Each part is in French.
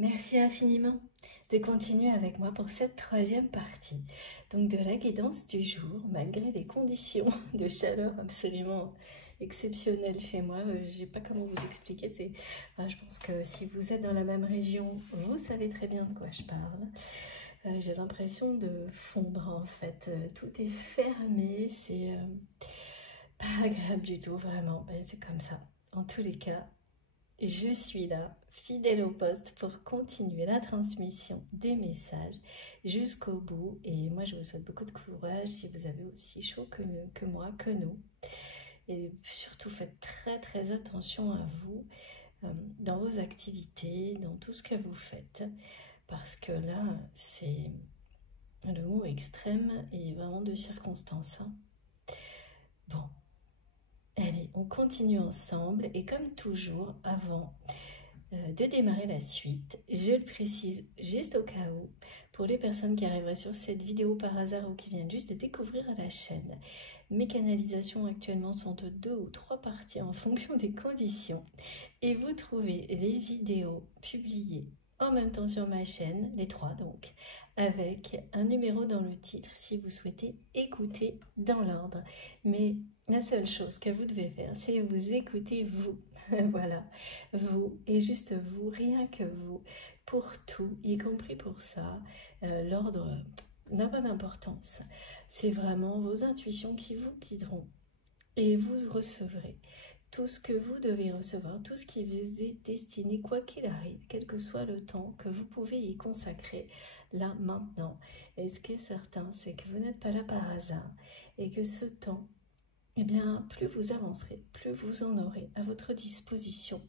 Merci infiniment de continuer avec moi pour cette troisième partie donc de la guidance du jour, malgré des conditions de chaleur absolument exceptionnelles chez moi. Je ne sais pas comment vous expliquer. Je pense que si vous êtes dans la même région, vous savez très bien de quoi je parle. J'ai l'impression de fondre en fait. Tout est fermé, c'est pas agréable du tout, vraiment. C'est comme ça. En tous les cas, je suis là, fidèle au poste, pour continuer la transmission des messages jusqu'au bout. Et moi, je vous souhaite beaucoup de courage si vous avez aussi chaud que moi, que nous. Et surtout, faites très attention à vous, dans vos activités, dans tout ce que vous faites. Parce que là, c'est le mot extrême et vraiment de circonstance. Bon. Allez, on continue ensemble et comme toujours, avant de démarrer la suite, je le précise juste au cas où, pour les personnes qui arriveraient sur cette vidéo par hasard ou qui viennent juste de découvrir la chaîne, mes canalisations actuellement sont de 2 ou 3 parties en fonction des conditions et vous trouvez les vidéos publiées en même temps sur ma chaîne, les 3 donc, avec un numéro dans le titre si vous souhaitez écouter dans l'ordre. Mais la seule chose que vous devez faire, c'est vous écouter vous. Voilà, vous et juste vous, rien que vous, pour tout, y compris pour ça. L'ordre n'a pas d'importance. C'est vraiment vos intuitions qui vous guideront et vous recevrez tout ce que vous devez recevoir, tout ce qui vous est destiné, quoi qu'il arrive, quel que soit le temps que vous pouvez y consacrer, là, maintenant. Et ce qui est certain, c'est que vous n'êtes pas là par hasard, et que ce temps, eh bien, plus vous avancerez, plus vous en aurez à votre disposition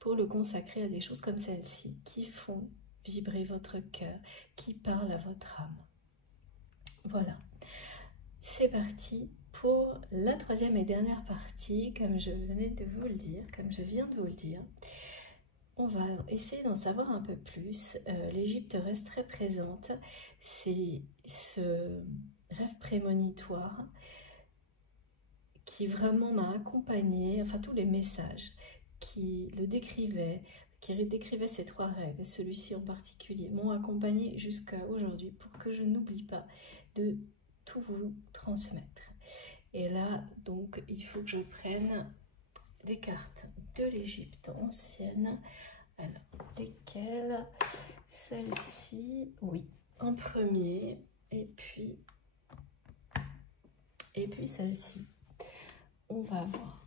pour le consacrer à des choses comme celle-ci, qui font vibrer votre cœur, qui parlent à votre âme. Voilà. C'est parti pour la troisième et dernière partie, comme je venais de vous le dire, comme je viens de vous le dire. On va essayer d'en savoir un peu plus. L'Égypte reste très présente. C'est ce rêve prémonitoire qui vraiment m'a accompagnée, enfin tous les messages qui le décrivaient, qui décrivaient ces 3 rêves, celui-ci en particulier, m'ont accompagnée jusqu'à aujourd'hui pour que je n'oublie pas de tout vous transmettre. Et là, donc, il faut que je prenne les cartes de l'Égypte ancienne. Alors, lesquelles? Celle-ci, oui, en premier, et puis celle-ci. On va voir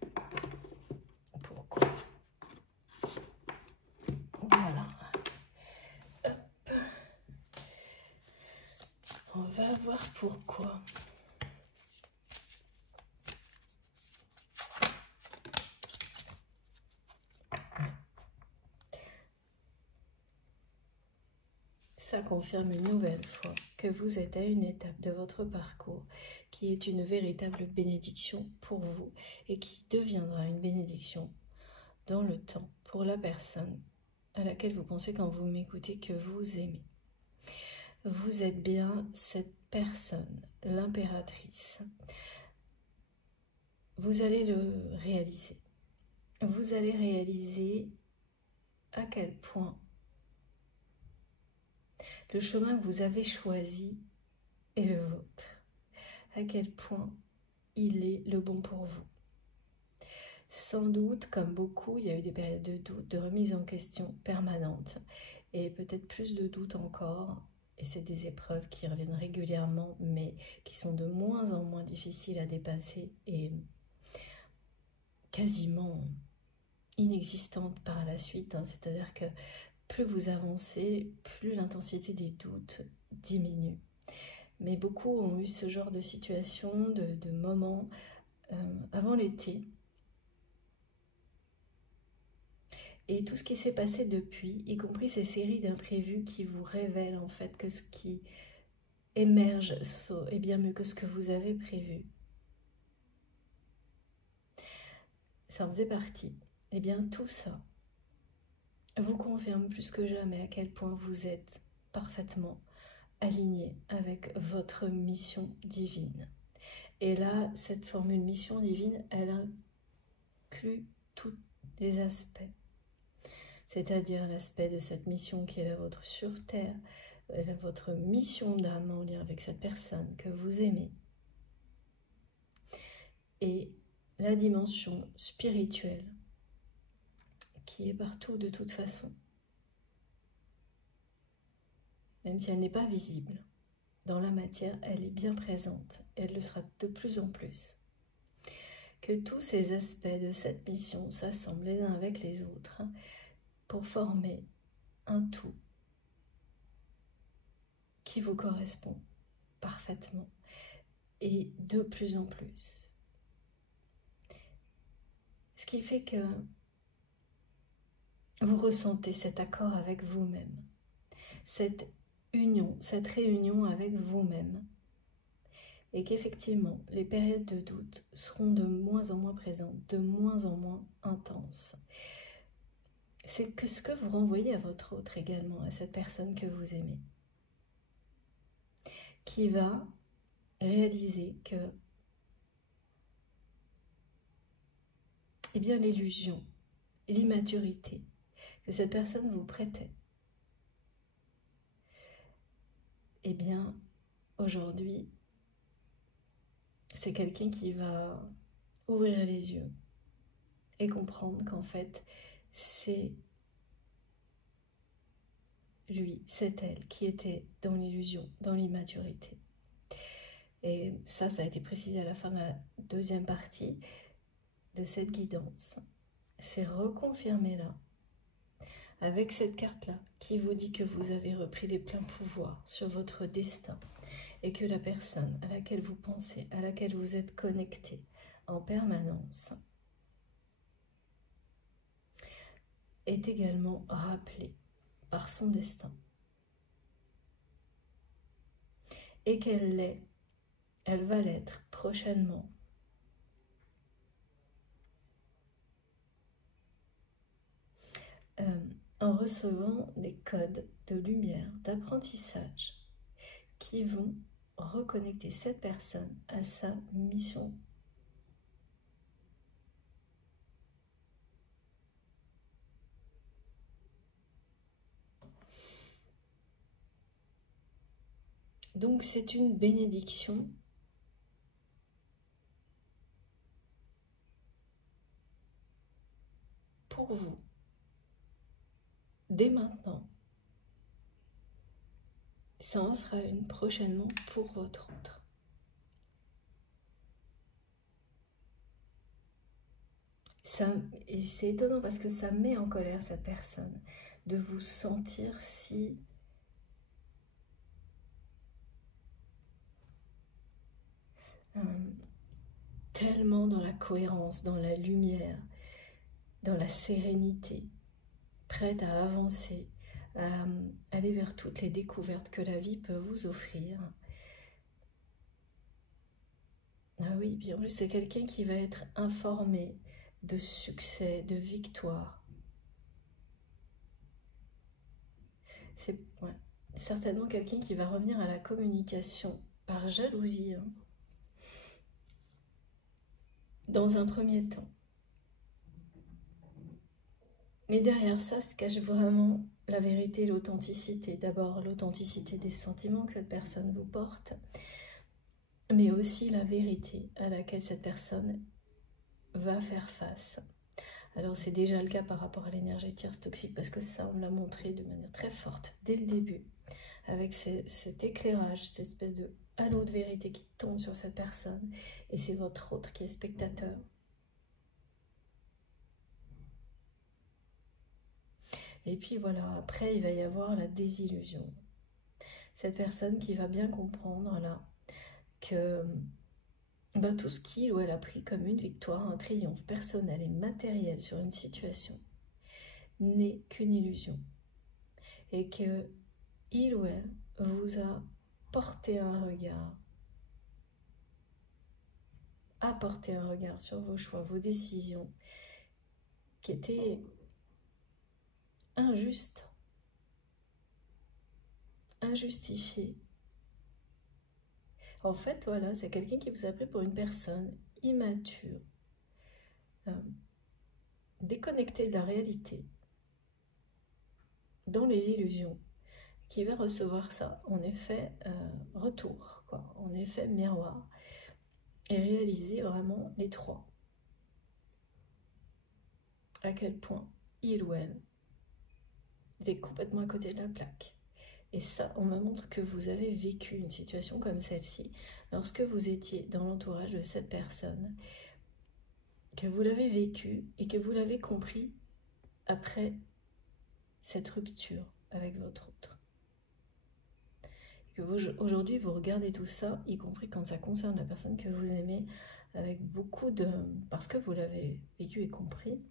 pourquoi. Voilà. Hop. On va voir pourquoi. Ça confirme une nouvelle fois que vous êtes à une étape de votre parcours qui est une véritable bénédiction pour vous et qui deviendra une bénédiction dans le temps pour la personne à laquelle vous pensez quand vous m'écoutez que vous aimez. Vous êtes bien cette personne, l'impératrice. Vous allez le réaliser. Vous allez réaliser à quel point le chemin que vous avez choisi est le vôtre. À quel point il est le bon pour vous. Sans doute, comme beaucoup, il y a eu des périodes de doute, de remise en question permanente et peut-être plus de doutes encore. Et c'est des épreuves qui reviennent régulièrement, mais qui sont de moins en moins difficiles à dépasser et quasiment inexistantes par la suite. C'est-à-dire que plus vous avancez, plus l'intensité des doutes diminue. Mais beaucoup ont eu ce genre de situation, de moments avant l'été. Et tout ce qui s'est passé depuis, y compris ces séries d'imprévus qui vous révèlent en fait que ce qui émerge est bien mieux que ce que vous avez prévu. Ça en faisait partie. Et bien tout ça vous confirme plus que jamais à quel point vous êtes parfaitement aligné avec votre mission divine. Et là, cette formule mission divine, elle inclut tous les aspects c'est-à-dire l'aspect de cette mission qui est la vôtre sur Terre, votre mission d'âme en lien avec cette personne que vous aimez, et la dimension spirituelle qui est partout de toute façon, même si elle n'est pas visible. Dans la matière, elle est bien présente, elle le sera de plus en plus. Que tous ces aspects de cette mission s'assemblent les uns avec les autres pour former un tout qui vous correspond parfaitement et de plus en plus. Ce qui fait que vous ressentez cet accord avec vous-même, cette union, cette réunion avec vous-même, et qu'effectivement, les périodes de doute seront de moins en moins présentes, de moins en moins intenses. C'est que ce que vous renvoyez à votre autre également, à cette personne que vous aimez, qui va réaliser que eh bien, l'illusion, l'immaturité que cette personne vous prêtait, eh bien, aujourd'hui, c'est quelqu'un qui va ouvrir les yeux et comprendre qu'en fait, c'est lui, c'est elle qui était dans l'illusion, dans l'immaturité. Et ça a été précisé à la fin de la deuxième partie de cette guidance. C'est reconfirmé là, avec cette carte-là, qui vous dit que vous avez repris les pleins pouvoirs sur votre destin et que la personne à laquelle vous pensez, à laquelle vous êtes connecté en permanence, est également rappelée par son destin. Et qu'elle l'est, elle va l'être prochainement. En recevant des codes de lumière, d'apprentissage qui vont reconnecter cette personne à sa mission. Donc c'est une bénédiction pour vous, dès maintenant. Ça en sera une prochainement pour votre autre. Et c'est étonnant parce que ça met en colère cette personne de vous sentir si tellement dans la cohérence, dans la lumière, dans la sérénité, prête à avancer, à aller vers toutes les découvertes que la vie peut vous offrir. Ah oui, puis en plus c'est quelqu'un qui va être informé de succès, de victoire. C'est certainement quelqu'un qui va revenir à la communication par jalousie, hein, dans un premier temps. Mais derrière ça se cache vraiment la vérité, l'authenticité. D'abord, l'authenticité des sentiments que cette personne vous porte, mais aussi la vérité à laquelle cette personne va faire face. Alors c'est déjà le cas par rapport à l'énergie tierce toxique, parce que ça, on l'a montré de manière très forte dès le début, avec cet éclairage, cette espèce de halo de vérité qui tombe sur cette personne, et c'est votre autre qui est spectateur. Et puis voilà, après il va y avoir la désillusion. Cette personne qui va bien comprendre là que tout ce qu'il ou elle a pris comme une victoire, un triomphe personnel et matériel sur une situation n'est qu'une illusion. Et que il ou elle vous a porté un regard, apporté un regard sur vos choix, vos décisions, qui étaient injustes, injustifiées. En fait, voilà, c'est quelqu'un qui vous a pris pour une personne immature, déconnectée de la réalité, dans les illusions, qui va recevoir ça en effet retour, quoi, en effet miroir, et réaliser vraiment les trois. À quel point il ou elle est complètement à côté de la plaque. Et ça, on me montre que vous avez vécu une situation comme celle-ci lorsque vous étiez dans l'entourage de cette personne, que vous l'avez vécu et que vous l'avez compris après cette rupture avec votre autre. Que aujourd'hui vous regardez tout ça, y compris quand ça concerne la personne que vous aimez, avec beaucoup de... parce que vous l'avez vécu et compris,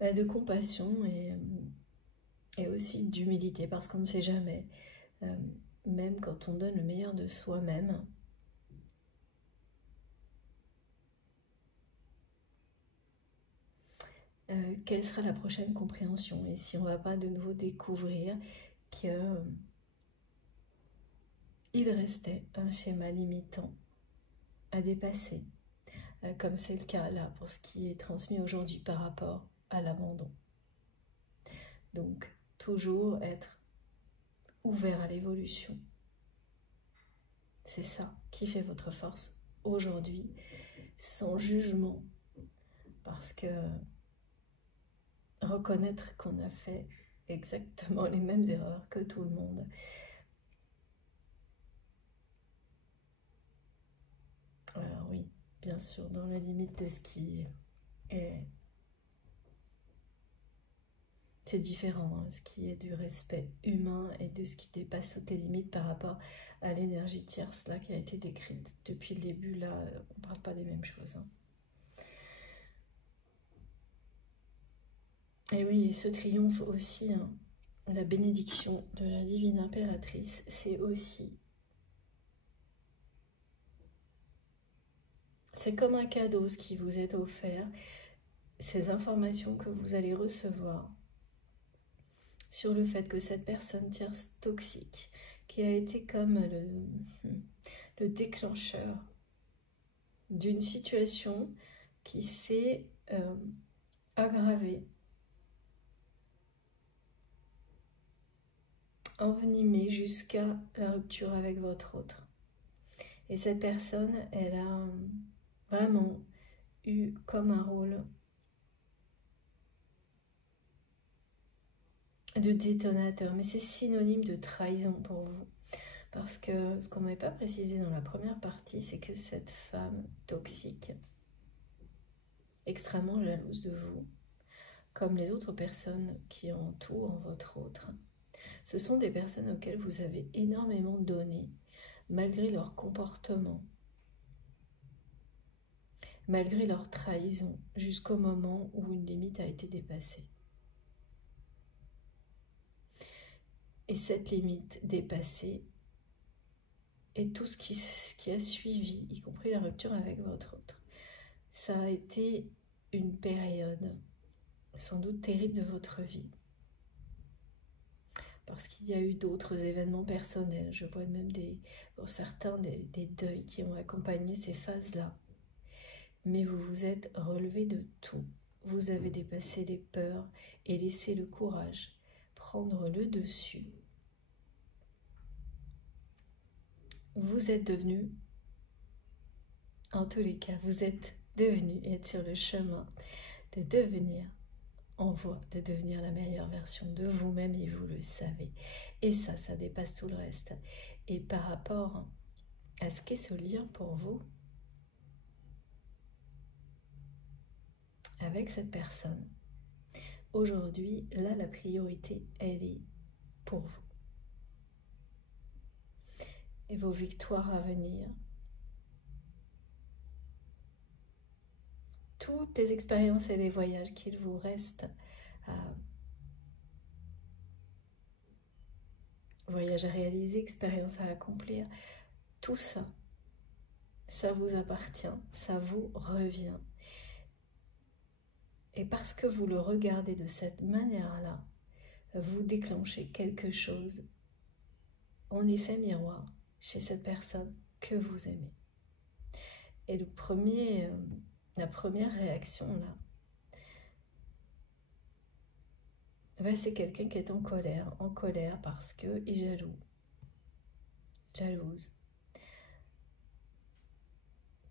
de compassion et aussi d'humilité, parce qu'on ne sait jamais, même quand on donne le meilleur de soi-même, quelle sera la prochaine compréhension, et si on ne va pas de nouveau découvrir que il restait un schéma limitant à dépasser, comme c'est le cas là pour ce qui est transmis aujourd'hui par rapport à l'abandon. Donc, toujours être ouvert à l'évolution. C'est ça qui fait votre force aujourd'hui, sans jugement, parce que reconnaître qu'on a fait exactement les mêmes erreurs que tout le monde. Alors oui, bien sûr, dans la limite de ce qui est... C'est différent, hein, ce qui est du respect humain et de ce qui dépasse tes limites par rapport à l'énergie tierce là qui a été décrite. Depuis le début, là, on ne parle pas des mêmes choses. Hein. Et oui, ce triomphe aussi, hein, la bénédiction de la divine impératrice, c'est aussi... C'est comme un cadeau ce qui vous est offert, ces informations que vous allez recevoir sur le fait que cette personne tierce toxique, qui a été comme le déclencheur d'une situation qui s'est aggravée, envenimée jusqu'à la rupture avec votre autre. Et cette personne, elle a vraiment eu comme un rôle de détonateur, mais c'est synonyme de trahison pour vous. Parce que ce qu'on ne m'avait pas précisé dans la première partie, c'est que cette femme toxique, extrêmement jalouse de vous, comme les autres personnes qui entourent votre autre, ce sont des personnes auxquelles vous avez énormément donné, malgré leur comportement, malgré leur trahison, jusqu'au moment où une limite a été dépassée. Et cette limite dépassée, et tout ce qui a suivi, y compris la rupture avec votre autre, ça a été une période sans doute terrible de votre vie. Parce qu'il y a eu d'autres événements personnels. Je vois même pour certains des deuils qui ont accompagné ces phases-là. Mais vous vous êtes relevé de tout. Vous avez dépassé les peurs et laissé le courage prendre le dessus. Vous êtes devenu, en tous les cas, vous êtes devenu et êtes sur le chemin de devenir en voie de devenir la meilleure version de vous-même et vous le savez. Et ça dépasse tout le reste. Et par rapport à ce qu'est ce lien pour vous, avec cette personne, aujourd'hui, là, la priorité, elle est pour vous. Et vos victoires à venir, toutes les expériences et les voyages qu'il vous reste voyages à réaliser, expériences à accomplir, tout ça, ça vous appartient, ça vous revient. Et parce que vous le regardez de cette manière-là, vous déclenchez quelque chose en effet miroir chez cette personne que vous aimez. Et la première réaction là, ben, c'est quelqu'un qui est en colère parce qu'il est jaloux, jalouse.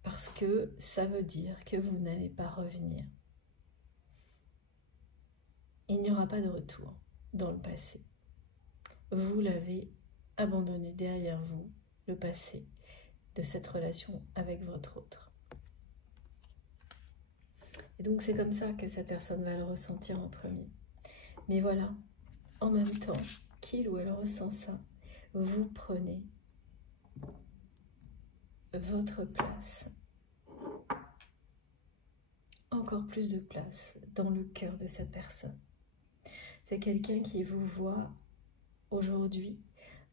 Parce que ça veut dire que vous n'allez pas revenir. Il n'y aura pas de retour dans le passé. Vous l'avez abandonné derrière vous, le passé de cette relation avec votre autre. Et donc c'est comme ça que cette personne va le ressentir en premier. Mais voilà, en même temps qu'il ou elle ressent ça, vous prenez votre place, encore plus de place dans le cœur de cette personne. C'est quelqu'un qui vous voit aujourd'hui,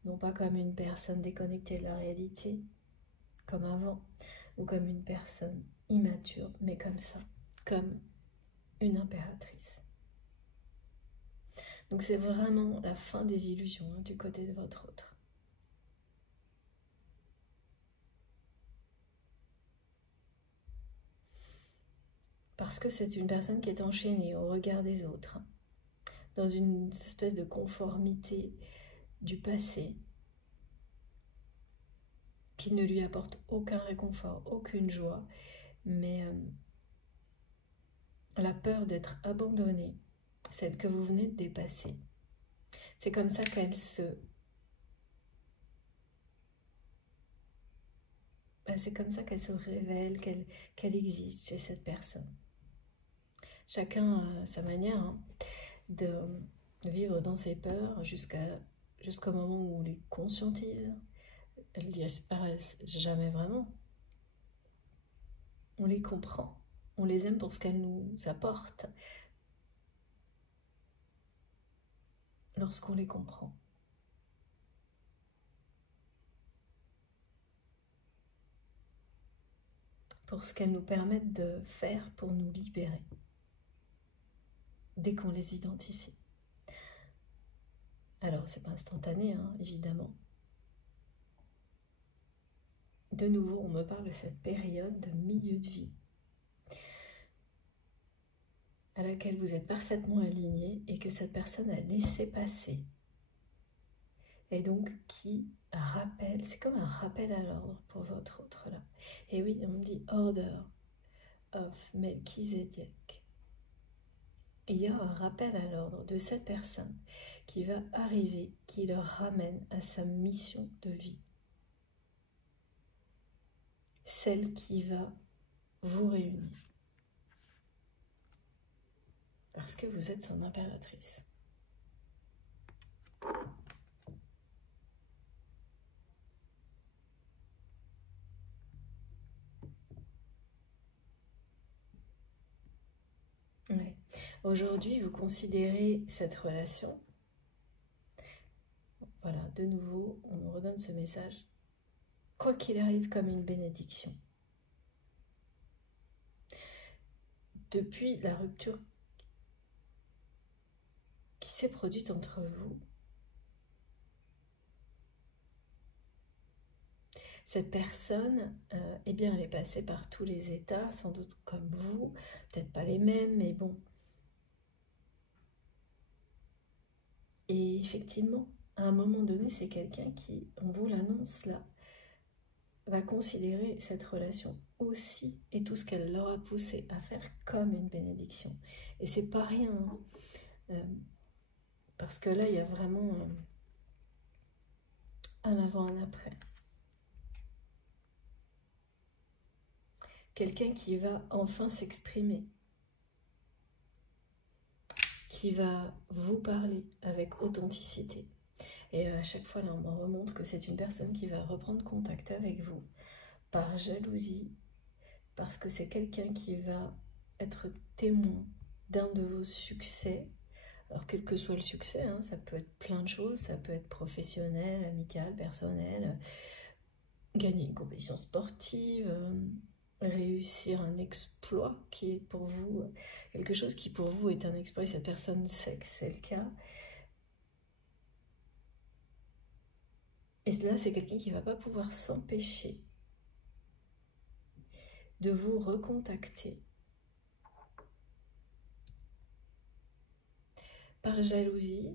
non pas comme une personne déconnectée de la réalité, comme avant, ou comme une personne immature, mais comme ça, comme une impératrice. Donc c'est vraiment la fin des illusions hein, du côté de votre autre. Parce que c'est une personne qui est enchaînée au regard des autres, dans une espèce de conformité du passé, qui ne lui apporte aucun réconfort, aucune joie, mais la peur d'être abandonnée, celle que vous venez de dépasser. C'est comme ça qu'elle se... c'est comme ça qu'elle se révèle, qu'elle existe chez cette personne. Chacun a sa manière hein, de vivre dans ses peurs jusqu'au moment où on les conscientise. Elles disparaissent jamais vraiment. On les comprend, on les aime pour ce qu'elles nous apportent lorsqu'on les comprend. Pour ce qu'elles nous permettent de faire pour nous libérer dès qu'on les identifie. Alors, c'est pas instantané, hein, évidemment. De nouveau, on me parle de cette période de milieu de vie à laquelle vous êtes parfaitement aligné et que cette personne a laissé passer. Et donc, qui rappelle, c'est comme un rappel à l'ordre pour votre autre là. Et oui, on me dit Order of Melchizedek. Il y a un rappel à l'ordre de cette personne qui va arriver, qui le ramène à sa mission de vie. Celle qui va vous réunir. Parce que vous êtes son impératrice. Ouais. Aujourd'hui, vous considérez cette relation, voilà, de nouveau, on nous redonne ce message, quoi qu'il arrive comme une bénédiction. Depuis la rupture qui s'est produite entre vous, cette personne, eh bien, elle est passée par tous les états, sans doute comme vous, peut-être pas les mêmes, mais bon. Et effectivement, à un moment donné, c'est quelqu'un qui, on vous l'annonce là, va considérer cette relation aussi et tout ce qu'elle leur a poussé à faire comme une bénédiction. Et c'est pas rien, hein, parce que là, il y a vraiment un avant, un après. Quelqu'un qui va enfin s'exprimer, qui va vous parler avec authenticité. Et à chaque fois, là, on me remonte que c'est une personne qui va reprendre contact avec vous par jalousie, parce que c'est quelqu'un qui va être témoin d'un de vos succès. Alors, quel que soit le succès, hein, ça peut être plein de choses, ça peut être professionnel, amical, personnel, gagner une compétition sportive, réussir un exploit qui est pour vous, quelque chose qui pour vous est un exploit, et cette personne sait que c'est le cas. Et là, c'est quelqu'un qui ne va pas pouvoir s'empêcher de vous recontacter par jalousie,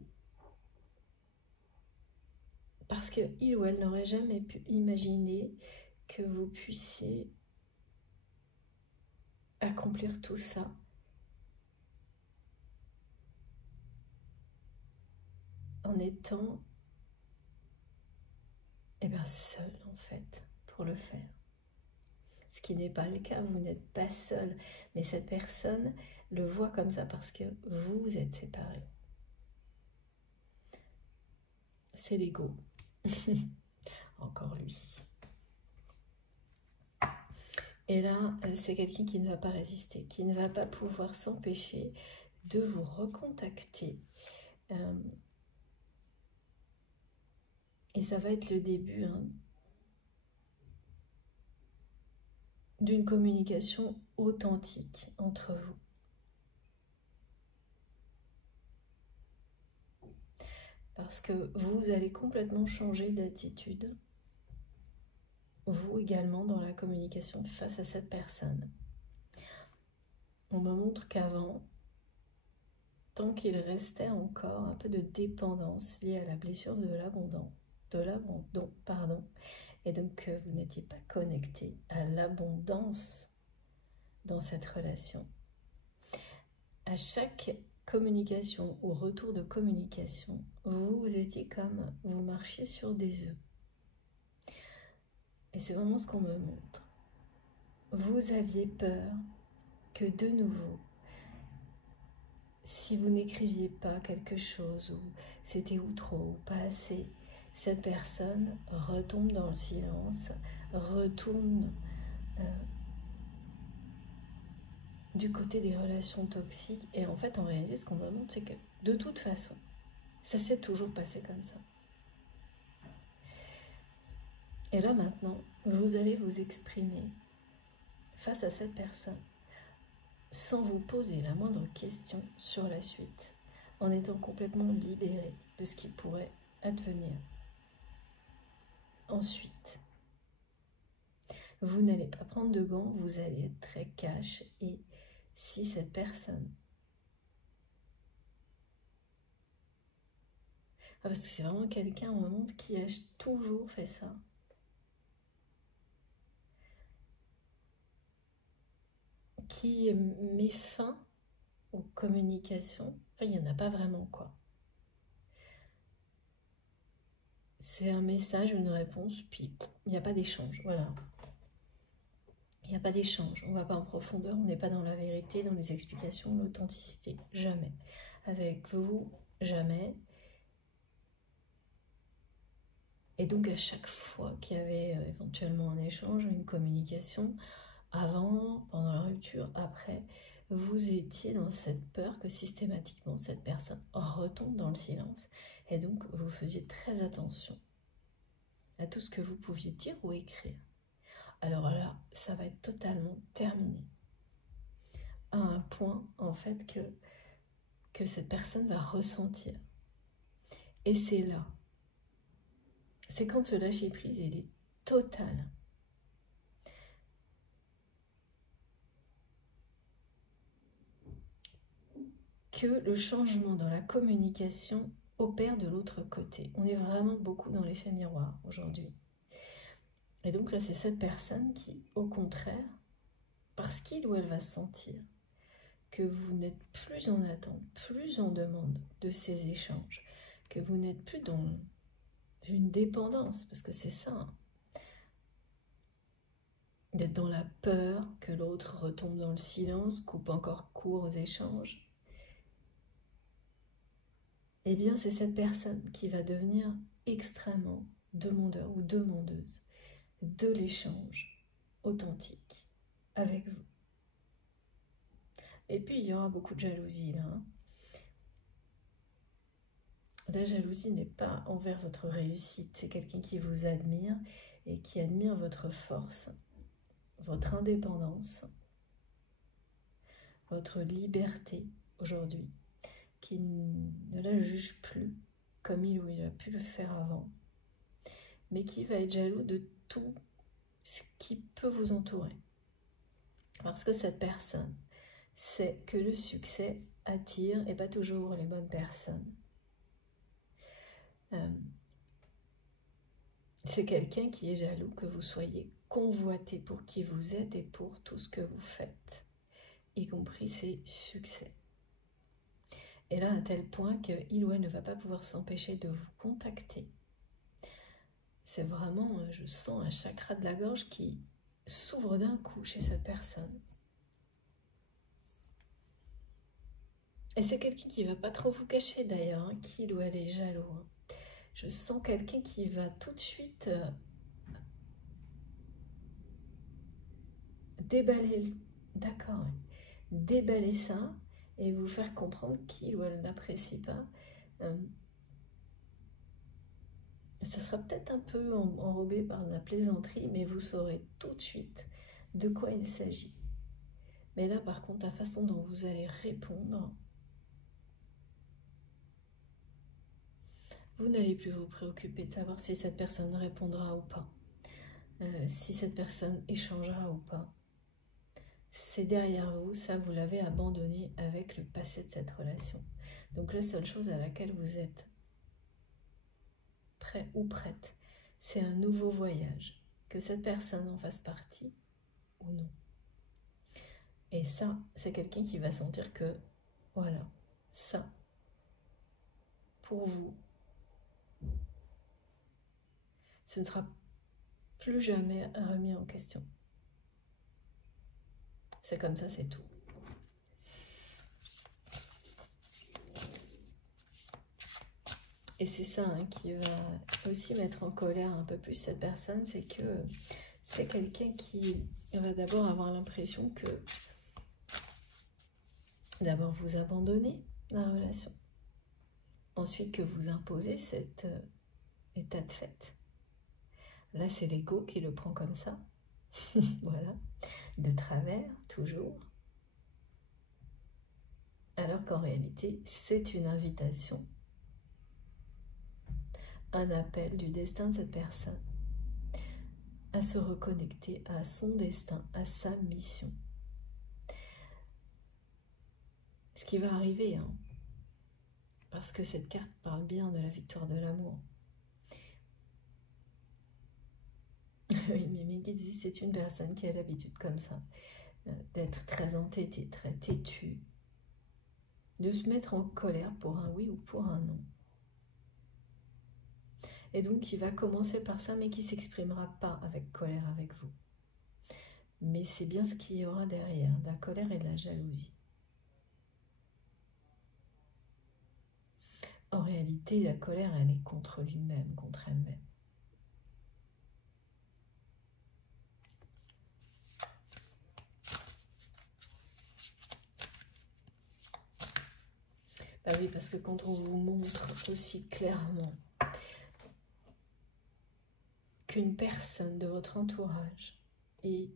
parce qu'il ou elle n'aurait jamais pu imaginer que vous puissiez accomplir tout ça en étant seul en fait pour le faire. Ce qui n'est pas le cas, vous n'êtes pas seul, mais cette personne le voit comme ça parce que vous êtes séparés. C'est l'ego. Encore lui. Et là, c'est quelqu'un qui ne va pas résister, qui ne va pas pouvoir s'empêcher de vous recontacter. Et ça va être le début d'une communication authentique entre vous. Parce que vous allez complètement changer d'attitude, vous également dans la communication face à cette personne. On me montre qu'avant, tant qu'il restait encore un peu de dépendance liée à la blessure de l'abandon, et donc vous n'étiez pas connecté à l'abondance dans cette relation. À chaque communication ou retour de communication, vous étiez comme, vous marchiez sur des œufs. Et c'est vraiment ce qu'on me montre. Vous aviez peur que de nouveau, si vous n'écriviez pas quelque chose, ou c'était ou trop, ou pas assez, cette personne retombe dans le silence, retourne du côté des relations toxiques. Et en fait, en réalité, ce qu'on me montre, c'est que de toute façon, ça s'est toujours passé comme ça. Et là, maintenant, vous allez vous exprimer face à cette personne sans vous poser la moindre question sur la suite, en étant complètement libéré de ce qui pourrait advenir. Ensuite, vous n'allez pas prendre de gants, vous allez être très cash. Et si cette personne... parce que c'est vraiment quelqu'un, on me montre, qui a toujours fait ça. Qui met fin aux communications. Enfin, il n'y en a pas vraiment, quoi. C'est un message, une réponse, puis il n'y a pas d'échange, voilà. Il n'y a pas d'échange, on ne va pas en profondeur, on n'est pas dans la vérité, dans les explications, l'authenticité, jamais. Avec vous, jamais. Et donc à chaque fois qu'il y avait éventuellement un échange, une communication, avant, pendant la rupture, après, vous étiez dans cette peur que systématiquement cette personne retombe dans le silence. Et donc vous faisiez très attention à tout ce que vous pouviez dire ou écrire. Alors là, ça va être totalement terminé. À un point, en fait, que cette personne va ressentir. Et c'est là. C'est quand ce lâcher-prise, il est total. Que le changement dans la communication opère de l'autre côté. On est vraiment beaucoup dans l'effet miroir aujourd'hui. Et donc là, c'est cette personne qui, au contraire, parce qu'il ou elle va sentir que vous n'êtes plus en attente, plus en demande de ces échanges, que vous n'êtes plus dans une dépendance, parce que c'est ça, hein, d'être dans la peur que l'autre retombe dans le silence, coupe encore court aux échanges. Eh bien, c'est cette personne qui va devenir extrêmement demandeur ou demandeuse de l'échange authentique avec vous. Et puis, il y aura beaucoup de jalousie là. La jalousie n'est pas envers votre réussite, c'est quelqu'un qui vous admire et qui admire votre force, votre indépendance, votre liberté aujourd'hui, qui ne la juge plus comme il ou elle a pu le faire avant, mais qui va être jaloux de tout ce qui peut vous entourer. Parce que cette personne sait que le succès attire, et pas toujours les bonnes personnes. C'est quelqu'un qui est jaloux que vous soyez convoité pour qui vous êtes et pour tout ce que vous faites, y compris ses succès. Et là, à tel point qu'il ou elle ne va pas pouvoir s'empêcher de vous contacter. C'est vraiment, je sens un chakra de la gorge qui s'ouvre d'un coup chez cette personne. Et c'est quelqu'un qui ne va pas trop vous cacher d'ailleurs, hein, qu'il ou elle est jaloux. Hein. Je sens quelqu'un qui va tout de suite déballer, d'accord, déballer ça et vous faire comprendre qu'il ou elle n'apprécie pas. Ça sera peut-être un peu enrobé par la plaisanterie, mais vous saurez tout de suite de quoi il s'agit. Mais là, par contre, la façon dont vous allez répondre, vous n'allez plus vous préoccuper de savoir si cette personne répondra ou pas, si cette personne échangera ou pas. C'est derrière vous, ça vous l'avez abandonné avec le passé de cette relation. Donc la seule chose à laquelle vous êtes prêt ou prête, c'est un nouveau voyage, que cette personne en fasse partie ou non. Et ça, c'est quelqu'un qui va sentir que, voilà, ça, pour vous, ce ne sera plus jamais remis en question. C'est comme ça, c'est tout. Et c'est ça hein, qui va aussi mettre en colère un peu plus cette personne, c'est que c'est quelqu'un qui va d'abord avoir l'impression que d'abord vous abandonnez la relation, ensuite que vous imposez cet état de fait. Là, c'est l'ego qui le prend comme ça, voilà, de travers, toujours. Alors qu'en réalité, c'est une invitation, un appel du destin de cette personne à se reconnecter à son destin, à sa mission. Ce qui va arriver, hein, parce que cette carte parle bien de la victoire de l'amour. Oui, mais mes guides disent c'est une personne qui a l'habitude comme ça, d'être très entêtée, très têtue, de se mettre en colère pour un oui ou pour un non. Et donc, il va commencer par ça, mais qui ne s'exprimera pas avec colère avec vous. Mais c'est bien ce qu'il y aura derrière, de la colère et de la jalousie. En réalité, la colère, elle est contre lui-même, contre elle-même. Bah oui, parce que quand on vous montre aussi clairement qu'une personne de votre entourage est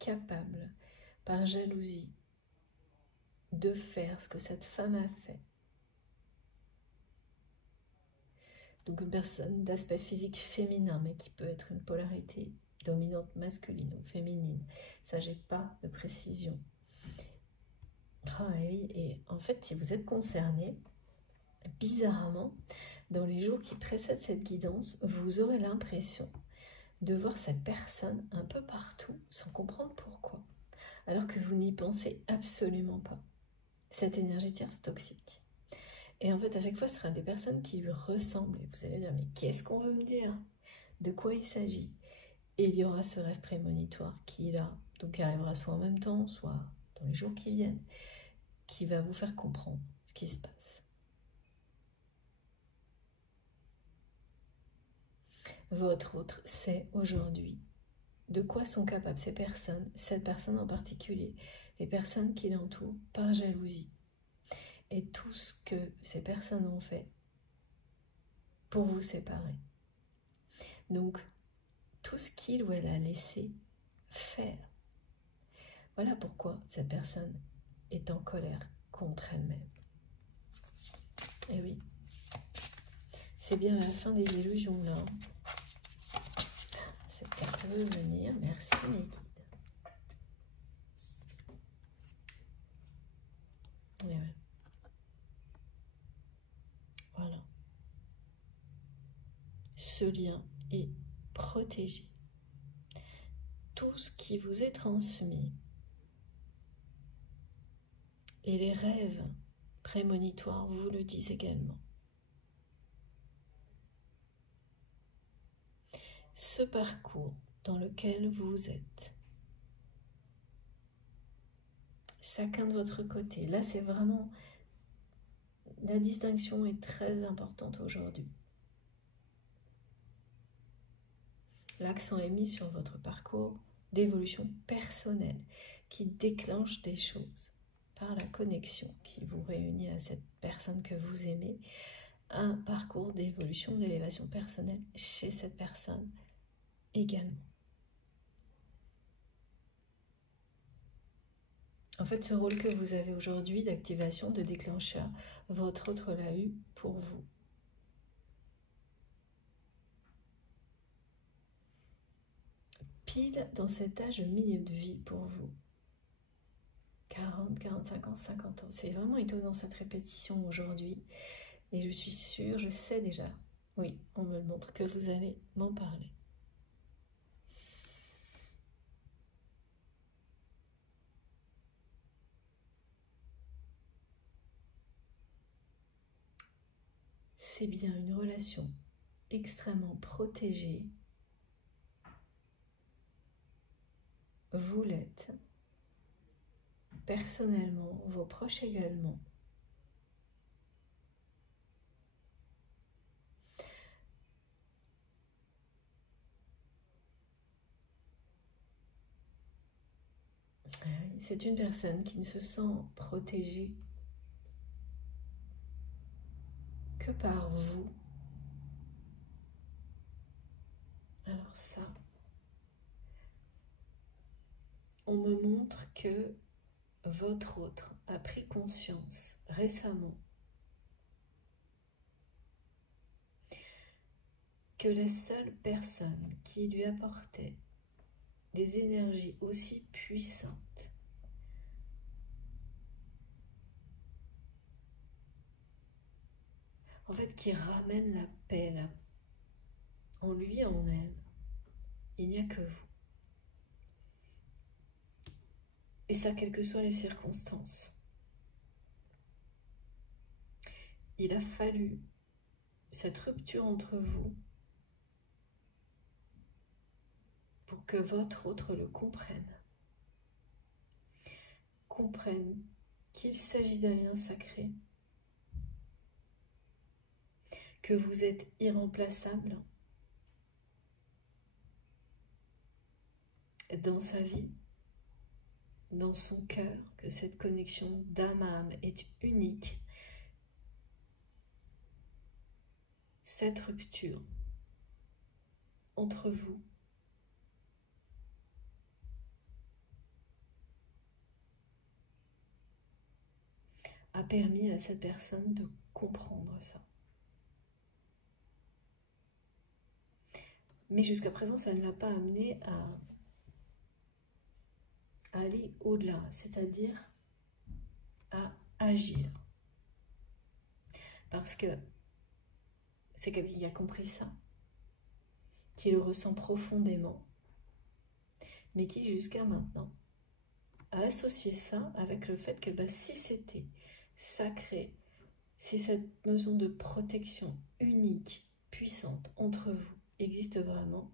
capable, par jalousie, de faire ce que cette femme a fait, donc une personne d'aspect physique féminin, mais qui peut être une polarité dominante masculine ou féminine, ça j'ai pas de précision. Ah oui, et en fait, si vous êtes concerné, bizarrement, dans les jours qui précèdent cette guidance, vous aurez l'impression de voir cette personne un peu partout, sans comprendre pourquoi, alors que vous n'y pensez absolument pas. Cette énergie tierce toxique. Et en fait, à chaque fois, ce sera des personnes qui lui ressemblent. Et vous allez dire, mais qu'est-ce qu'on veut me dire? De quoi il s'agit? Et il y aura ce rêve prémonitoire qui, là, donc arrivera soit en même temps, soit dans les jours qui viennent, qui va vous faire comprendre ce qui se passe. Votre autre sait aujourd'hui de quoi sont capables ces personnes, cette personne en particulier, les personnes qui l'entourent, par jalousie. Et tout ce que ces personnes ont fait pour vous séparer. Donc, tout ce qu'il ou elle a laissé faire. Voilà pourquoi cette personne est en colère contre elle-même. Et oui, c'est bien la fin des illusions là. Cette carte veut venir, merci mes guides. Et ouais. ce lien est protégé. Tout ce qui vous est transmis et les rêves prémonitoires vous le disent également. Ce parcours dans lequel vous êtes, chacun de votre côté, là c'est vraiment, la distinction est très importante aujourd'hui. L'accent est mis sur votre parcours d'évolution personnelle qui déclenche des choses par la connexion qui vous réunit à cette personne que vous aimez, un parcours d'évolution, d'élévation personnelle chez cette personne également. En fait, ce rôle que vous avez aujourd'hui d'activation, de déclencheur, votre autre l'a eu pour vous. Pile dans cet âge milieu de vie pour vous. 40, 45 ans, 50 ans. C'est vraiment étonnant cette répétition aujourd'hui. Et je suis sûre, je sais déjà, oui, on me le montre, que vous allez m'en parler. C'est bien une relation extrêmement protégée. Vous l'êtes. Personnellement, vos proches également. C'est une personne qui ne se sent protégée que par vous. Alors ça, on me montre que votre autre a pris conscience récemment que la seule personne qui lui apportait des énergies aussi puissantes en fait qui ramène la paix là, en lui et en elle, il n'y a que vous. Et ça, quelles que soient les circonstances. Il a fallu cette rupture entre vous pour que votre autre le comprenne. Comprenne qu'il s'agit d'un lien sacré, que vous êtes irremplaçable dans sa vie, dans son cœur, que cette connexion d'âme à âme est unique. Cette rupture entre vous a permis à cette personne de comprendre ça. Mais jusqu'à présent, ça ne l'a pas amené à aller au-delà, c'est-à-dire à agir. Parce que c'est quelqu'un qui a compris ça, qui le ressent profondément, mais qui jusqu'à maintenant a associé ça avec le fait que si c'était sacré, si cette notion de protection unique, puissante entre vous existe vraiment,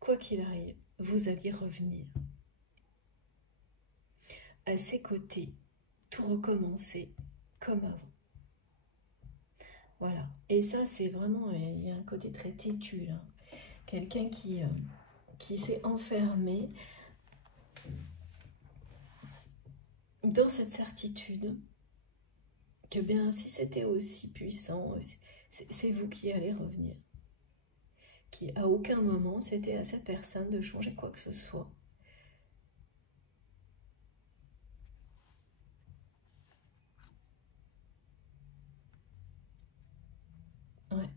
quoi qu'il arrive, vous alliez revenir à ses côtés, tout recommencer comme avant. Voilà. Et ça, c'est vraiment, il y a un côté très têtu, là. Quelqu'un qui s'est enfermé dans cette certitude que bien, si c'était aussi puissant, c'est vous qui allez revenir. Qui, à aucun moment, c'était à cette personne de changer quoi que ce soit. Ouais.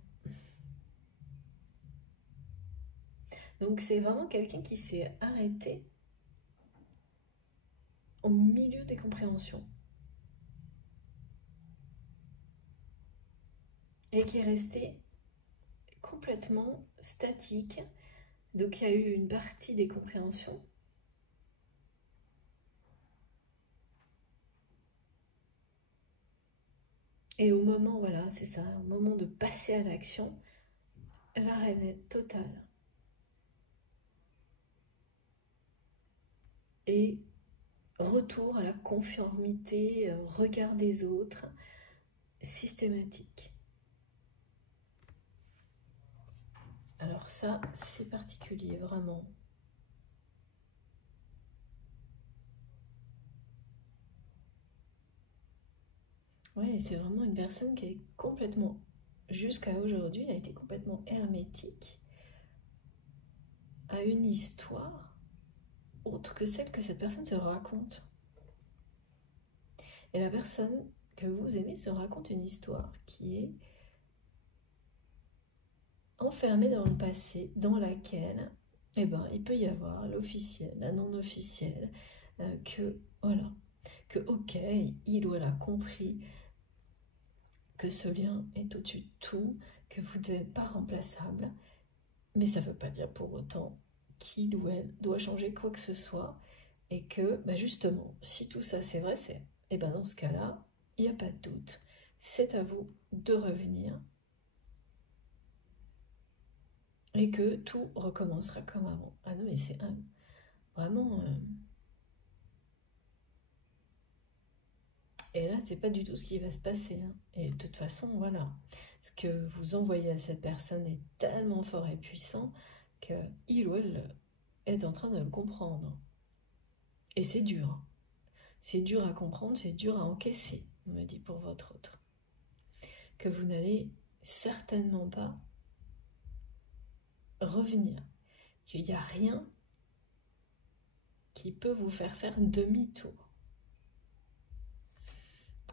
Donc c'est vraiment quelqu'un qui s'est arrêté au milieu des compréhensions et qui est resté complètement statique. Donc il y a eu une partie des compréhensions. Et au moment, voilà, c'est ça, au moment de passer à l'action, l'arrêt net total. Et retour à la conformité, regard des autres, systématique. Alors ça, c'est particulier, vraiment. Oui, c'est vraiment une personne qui est complètement, jusqu'à aujourd'hui, a été complètement hermétique à une histoire autre que celle que cette personne se raconte. Et la personne que vous aimez se raconte une histoire qui est enfermée dans le passé, dans laquelle eh ben, il peut y avoir l'officiel, la non-officielle, que voilà, que ok, il ou elle a compris que ce lien est au-dessus de tout, que vous n'êtes pas remplaçable, mais ça ne veut pas dire pour autant qu'il ou elle doit changer quoi que ce soit, et que bah justement, si tout ça c'est vrai, c'est et ben dans ce cas-là, il n'y a pas de doute, c'est à vous de revenir et que tout recommencera comme avant. Ah non mais c'est vraiment... Et là, c'est pas du tout ce qui va se passer, hein. Et de toute façon, voilà, ce que vous envoyez à cette personne est tellement fort et puissant que il ou elle est en train de le comprendre. Et c'est dur, hein. C'est dur à comprendre, c'est dur à encaisser, on me dit pour votre autre. Que vous n'allez certainement pas revenir. Qu'il n'y a rien qui peut vous faire faire demi-tour.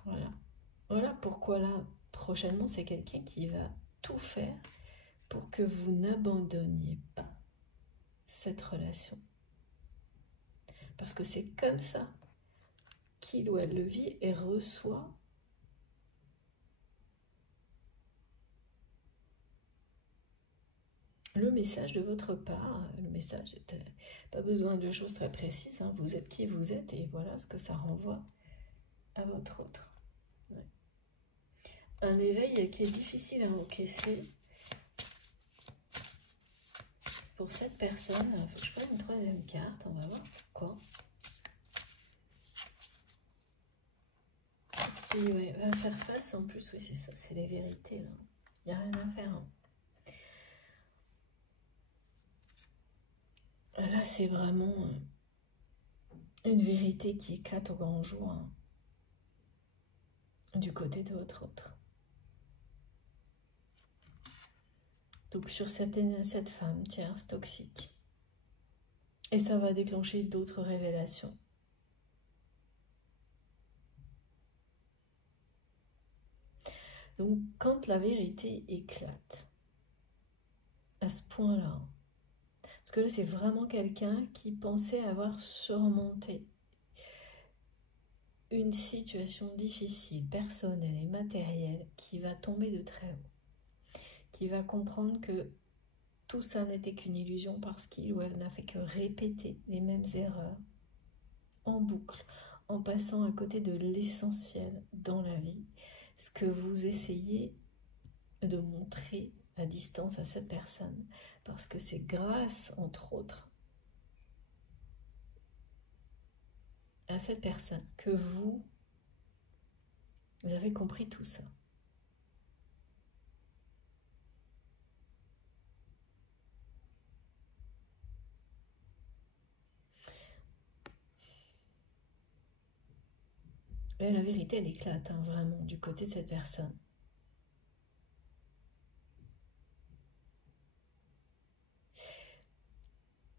Voilà. Voilà pourquoi là, prochainement, c'est quelqu'un qui va tout faire pour que vous n'abandonniez pas cette relation. Parce que c'est comme ça qu'il ou elle le vit et reçoit le message de votre part. Le message, pas besoin de choses très précises, hein. Vous êtes qui vous êtes et voilà ce que ça renvoie à votre autre. Ouais. Un éveil qui est difficile à encaisser pour cette personne. Il faut que je prenne une troisième carte, on va voir pourquoi. Qui ouais, va faire face, en plus, oui c'est ça, c'est les vérités là. Il n'y a rien à faire, hein. Là c'est vraiment une vérité qui éclate au grand jour, hein, du côté de votre autre. Donc sur cette femme tierce toxique. Et ça va déclencher d'autres révélations. Donc quand la vérité éclate, à ce point-là, parce que là c'est vraiment quelqu'un qui pensait avoir surmonté une situation difficile, personnelle et matérielle, qui va tomber de très haut, qui va comprendre que tout ça n'était qu'une illusion parce qu'il ou elle n'a fait que répéter les mêmes erreurs en boucle, en passant à côté de l'essentiel dans la vie, ce que vous essayez de montrer à distance à cette personne, parce que c'est grâce, entre autres, à cette personne que vous avez compris tout ça. Et la vérité, elle éclate, hein, vraiment, du côté de cette personne.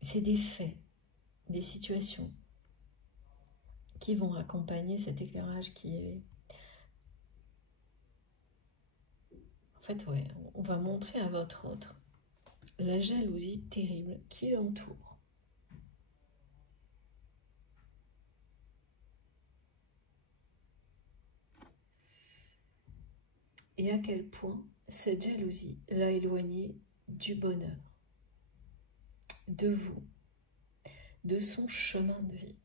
C'est des faits, des situations qui vont accompagner cet éclairage qui est... En fait, ouais, on va montrer à votre autre la jalousie terrible qui l'entoure. Et à quel point cette jalousie l'a éloigné du bonheur, de vous, de son chemin de vie.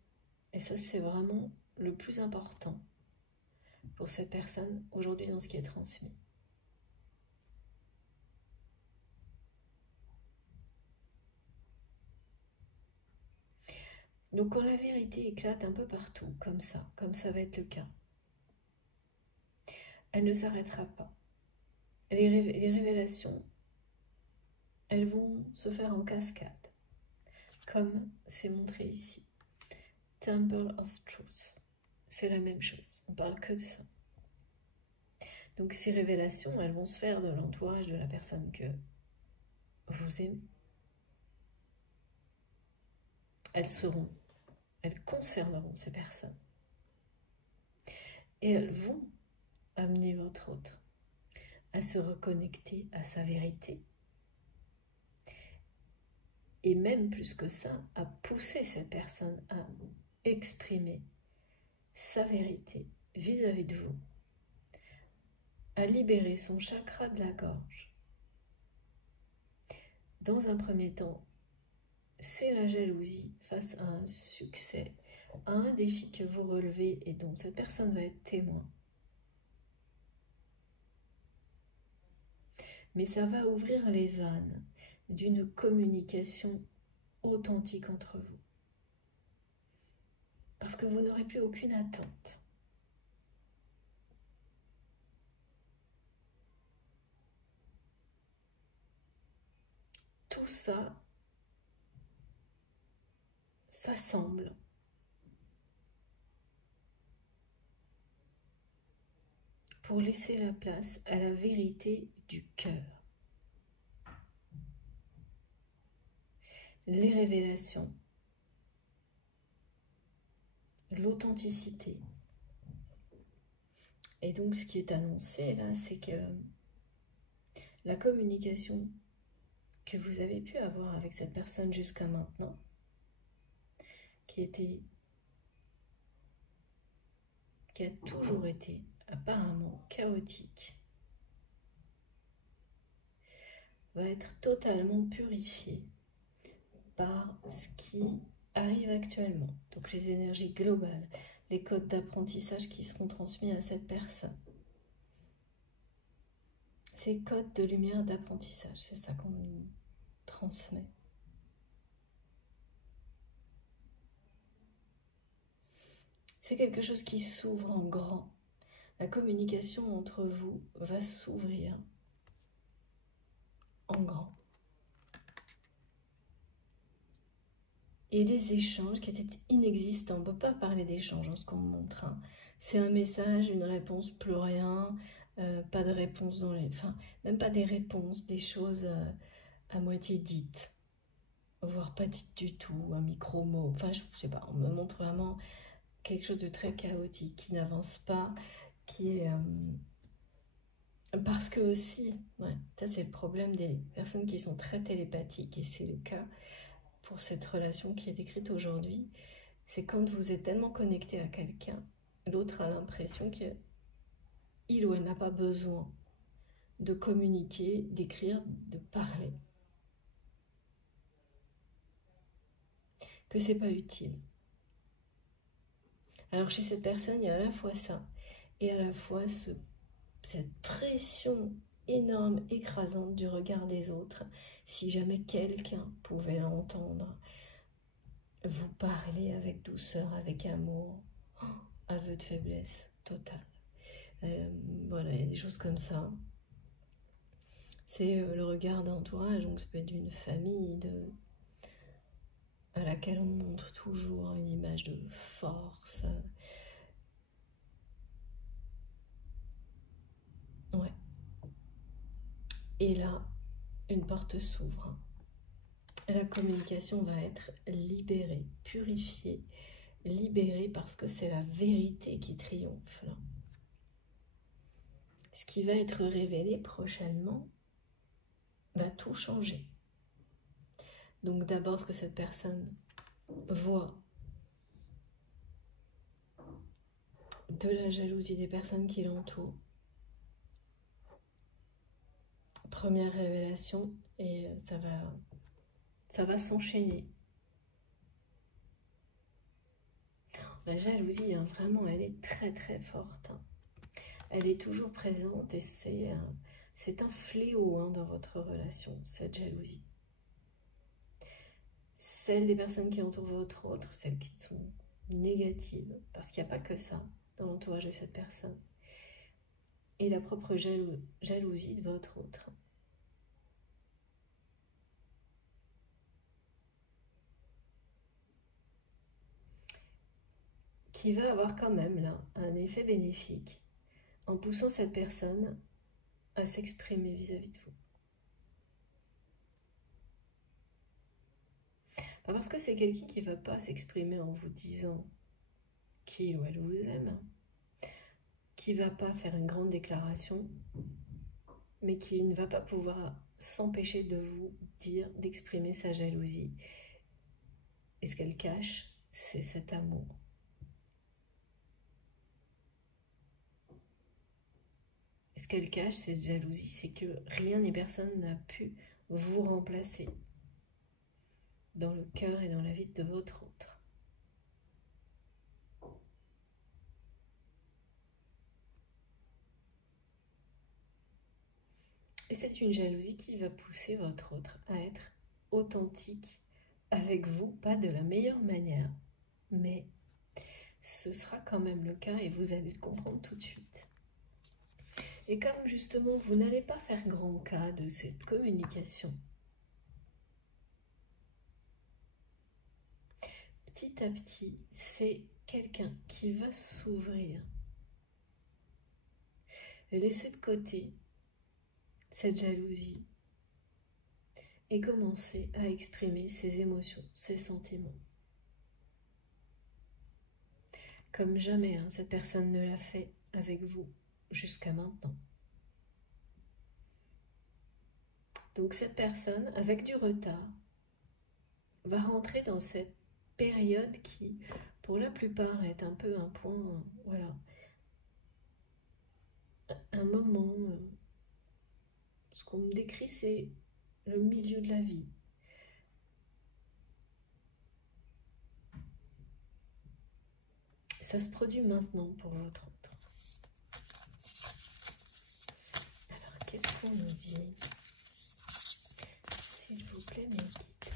Et ça, c'est vraiment le plus important pour cette personne aujourd'hui dans ce qui est transmis. Donc quand la vérité éclate un peu partout, comme ça va être le cas, elle ne s'arrêtera pas. Les révélations, elles vont se faire en cascade, comme c'est montré ici. Temple of Truth, c'est la même chose, on parle que de ça. Donc ces révélations, elles vont se faire de l'entourage de la personne que vous aimez. Elles concerneront ces personnes. Et elles vont amener votre autre à se reconnecter à sa vérité. Et même plus que ça, à pousser cette personne à exprimer sa vérité vis-à-vis de vous, à libérer son chakra de la gorge. Dans un premier temps, c'est la jalousie face à un succès, à un défi que vous relevez et dont cette personne va être témoin. Mais ça va ouvrir les vannes d'une communication authentique entre vous. Parce que vous n'aurez plus aucune attente. Tout ça s'assemble pour laisser la place à la vérité du cœur. Les révélations, l'authenticité. Et donc ce qui est annoncé là, c'est que la communication que vous avez pu avoir avec cette personne jusqu'à maintenant, qui a toujours été apparemment chaotique, va être totalement purifiée par ce qui arrive actuellement. Donc les énergies globales, les codes d'apprentissage qui seront transmis à cette personne. Ces codes de lumière d'apprentissage, c'est ça qu'on nous transmet. C'est quelque chose qui s'ouvre en grand. La communication entre vous va s'ouvrir en grand. Et les échanges qui étaient inexistants, on ne peut pas parler d'échanges en ce qu'on me montre. Hein. C'est un message, une réponse, plus rien, pas de réponse dans les... Enfin, même pas des réponses, des choses à moitié dites, voire pas dites du tout, un micro-mot. Enfin, je sais pas, on me montre vraiment quelque chose de très chaotique, qui n'avance pas, qui est... Parce que aussi, ouais, ça c'est le problème des personnes qui sont très télépathiques, et c'est le cas pour cette relation qui est décrite aujourd'hui, c'est quand vous êtes tellement connecté à quelqu'un, l'autre a l'impression qu'il ou elle n'a pas besoin de communiquer, d'écrire, de parler. Que c'est pas utile. Alors chez cette personne, il y a à la fois ça, et à la fois cette pression énorme, écrasante du regard des autres, si jamais quelqu'un pouvait l'entendre, vous parler avec douceur, avec amour, aveu de faiblesse totale. Voilà, il y a des choses comme ça. C'est le regard d'entourage, donc ça peut être d'une famille à laquelle on montre toujours une image de force. Ouais. Et là, une porte s'ouvre. La communication va être libérée, purifiée, libérée parce que c'est la vérité qui triomphe là. Ce qui va être révélé prochainement va tout changer. Donc d'abord ce que cette personne voit de la jalousie des personnes qui l'entourent. première révélation et ça va s'enchaîner. La jalousie, hein, vraiment, elle est très très forte. Hein. Elle est toujours présente et c'est un fléau hein, dans votre relation, cette jalousie. Celle des personnes qui entourent votre autre, celles qui sont négatives, parce qu'il n'y a pas que ça dans l'entourage de cette personne. Et la propre jalousie de votre autre. Qui va avoir quand même là un effet bénéfique en poussant cette personne à s'exprimer vis-à-vis de vous. Pas parce que c'est quelqu'un qui ne va pas s'exprimer en vous disant qu'il ou elle vous aime, qui ne va pas faire une grande déclaration, mais qui ne va pas pouvoir s'empêcher de vous dire, d'exprimer sa jalousie. Et ce qu'elle cache, c'est cet amour. Et ce qu'elle cache, cette jalousie, c'est que rien ni personne n'a pu vous remplacer dans le cœur et dans la vie de votre autre. Et c'est une jalousie qui va pousser votre autre à être authentique avec vous, pas de la meilleure manière, mais ce sera quand même le cas et vous allez le comprendre tout de suite. Et comme justement vous n'allez pas faire grand cas de cette communication, petit à petit, c'est quelqu'un qui va s'ouvrir et laisser de côté cette jalousie et commencer à exprimer ses émotions, ses sentiments. Comme jamais, hein, cette personne ne l'a fait avec vous jusqu'à maintenant. Donc cette personne, avec du retard, va rentrer dans cette période qui, pour la plupart, est un peu un point, voilà, un moment, ce qu'on me décrit, c'est le milieu de la vie. Ça se produit maintenant pour votre autre. Alors, qu'est-ce qu'on nous dit? S'il vous plaît, mes guides.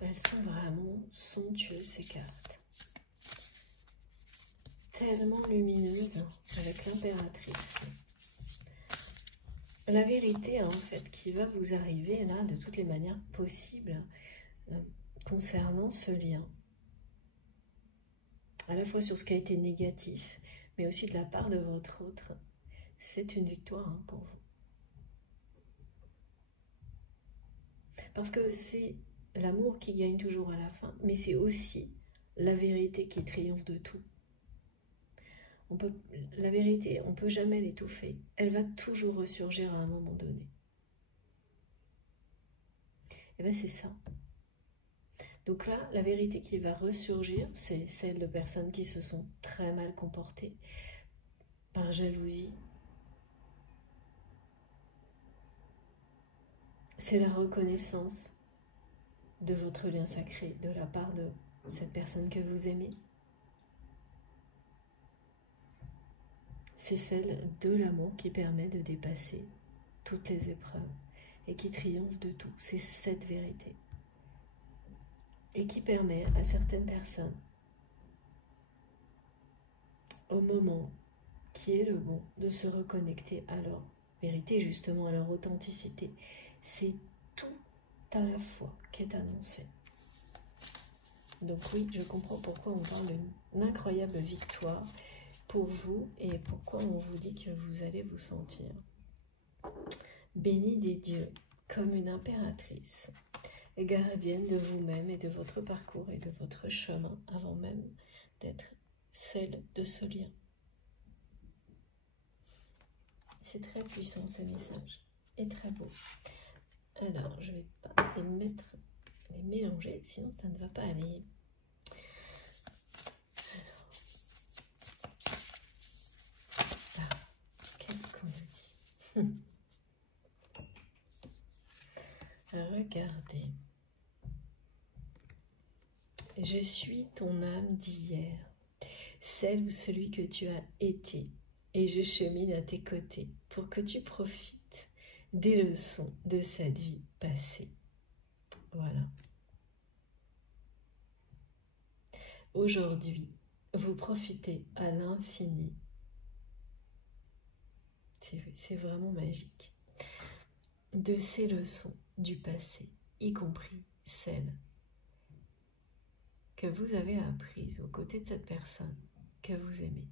Elles sont vraiment somptueuses, ces cartes. Tellement lumineuses avec l'impératrice. La vérité, en fait, qui va vous arriver là, de toutes les manières possibles, concernant ce lien. À la fois sur ce qui a été négatif, mais aussi de la part de votre autre. C'est une victoire hein, pour vous. Parce que c'est l'amour qui gagne toujours à la fin, mais c'est aussi la vérité qui triomphe de tout. La vérité, on ne peut jamais l'étouffer. Elle va toujours ressurgir à un moment donné. Et bien c'est ça. Donc là, la vérité qui va ressurgir, c'est celle de personnes qui se sont très mal comportées, par jalousie. C'est la reconnaissance de votre lien sacré, de la part de cette personne que vous aimez. C'est celle de l'amour qui permet de dépasser toutes les épreuves et qui triomphe de tout. C'est cette vérité. Et qui permet à certaines personnes, au moment qui est le bon, de se reconnecter à leur vérité, justement à leur authenticité. C'est tout à la fois qui est annoncé. Donc oui, je comprends pourquoi on parle d'une incroyable victoire pour vous et pourquoi on vous dit que vous allez vous sentir bénie des dieux comme une impératrice, gardienne de vous-même et de votre parcours et de votre chemin avant même d'être celle de ce lien. C'est très puissant ce message et très beau. Alors, je ne vais pas les mélanger, sinon ça ne va pas aller. Alors, Regardez. Je suis ton âme d'hier, celle ou celui que tu as été, et je chemine à tes côtés pour que tu profites des leçons de cette vie passée. Voilà. Aujourd'hui, vous profitez à l'infini. C'est vraiment magique. De ces leçons du passé, y compris celles que vous avez apprises aux côtés de cette personne que vous aimez.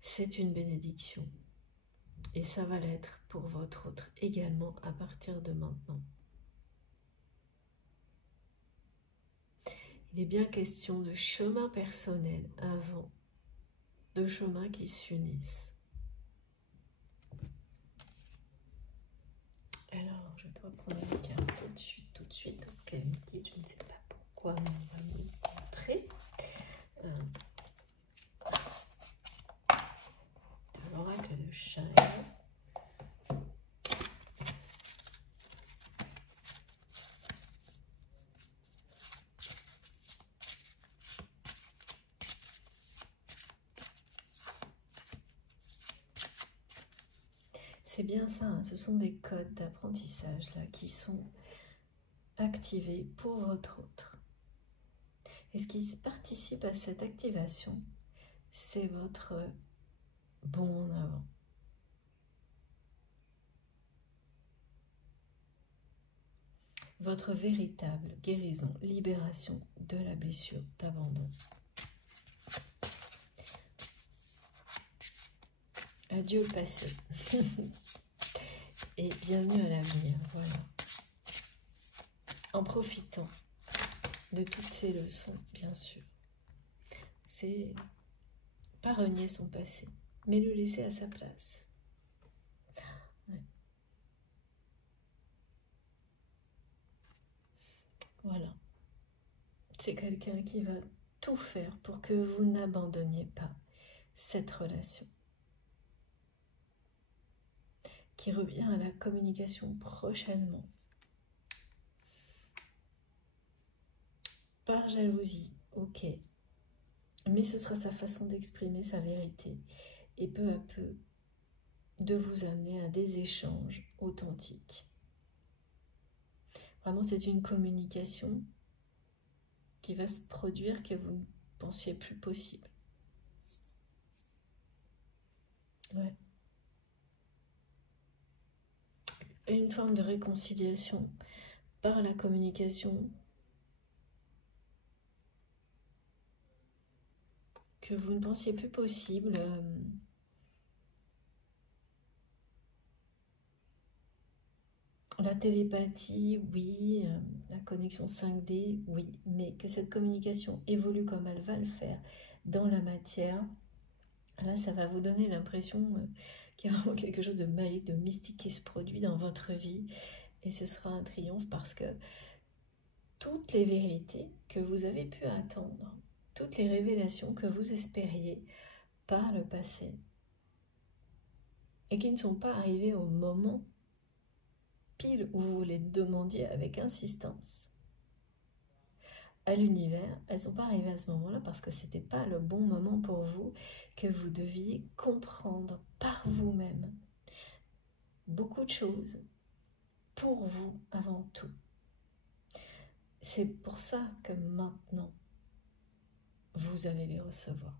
C'est une bénédiction. Et ça va l'être pour votre autre également à partir de maintenant. Il est bien question de chemin personnel avant de chemins qui s'unissent. Alors, je dois prendre une carte tout de suite. Donc, elle me dit, je ne sais pas pourquoi, mais on va me montrer. De l'oracle de Shire. C'est bien ça, hein, ce sont des codes d'apprentissage là qui sont activés pour votre autre. Et ce qui participe à cette activation, c'est votre bond en avant. Votre véritable guérison, libération de la blessure d'abandon. Adieu le passé. Et bienvenue à l'avenir, voilà. En profitant de toutes ces leçons, bien sûr. C'est pas renier son passé, mais le laisser à sa place. Ouais. Voilà. C'est quelqu'un qui va tout faire pour que vous n'abandonniez pas cette relation. Qui revient à la communication prochainement. Par jalousie, ok. Mais ce sera sa façon d'exprimer sa vérité. Et peu à peu, de vous amener à des échanges authentiques. Vraiment, c'est une communication qui va se produire que vous ne pensiez plus possible. Ouais. Une forme de réconciliation par la communication que vous ne pensiez plus possible. La télépathie, oui. La connexion 5D, oui. Mais que cette communication évolue comme elle va le faire dans la matière, là, ça va vous donner l'impression qu'il y a vraiment quelque chose de magique, de mystique qui se produit dans votre vie. Et ce sera un triomphe parce que toutes les vérités que vous avez pu attendre, toutes les révélations que vous espériez par le passé et qui ne sont pas arrivées au moment pile où vous les demandiez avec insistance à l'univers, elles ne sont pas arrivées à ce moment-là parce que ce n'était pas le bon moment pour vous, que vous deviez comprendre par vous-même beaucoup de choses pour vous avant tout. C'est pour ça que maintenant, vous allez les recevoir.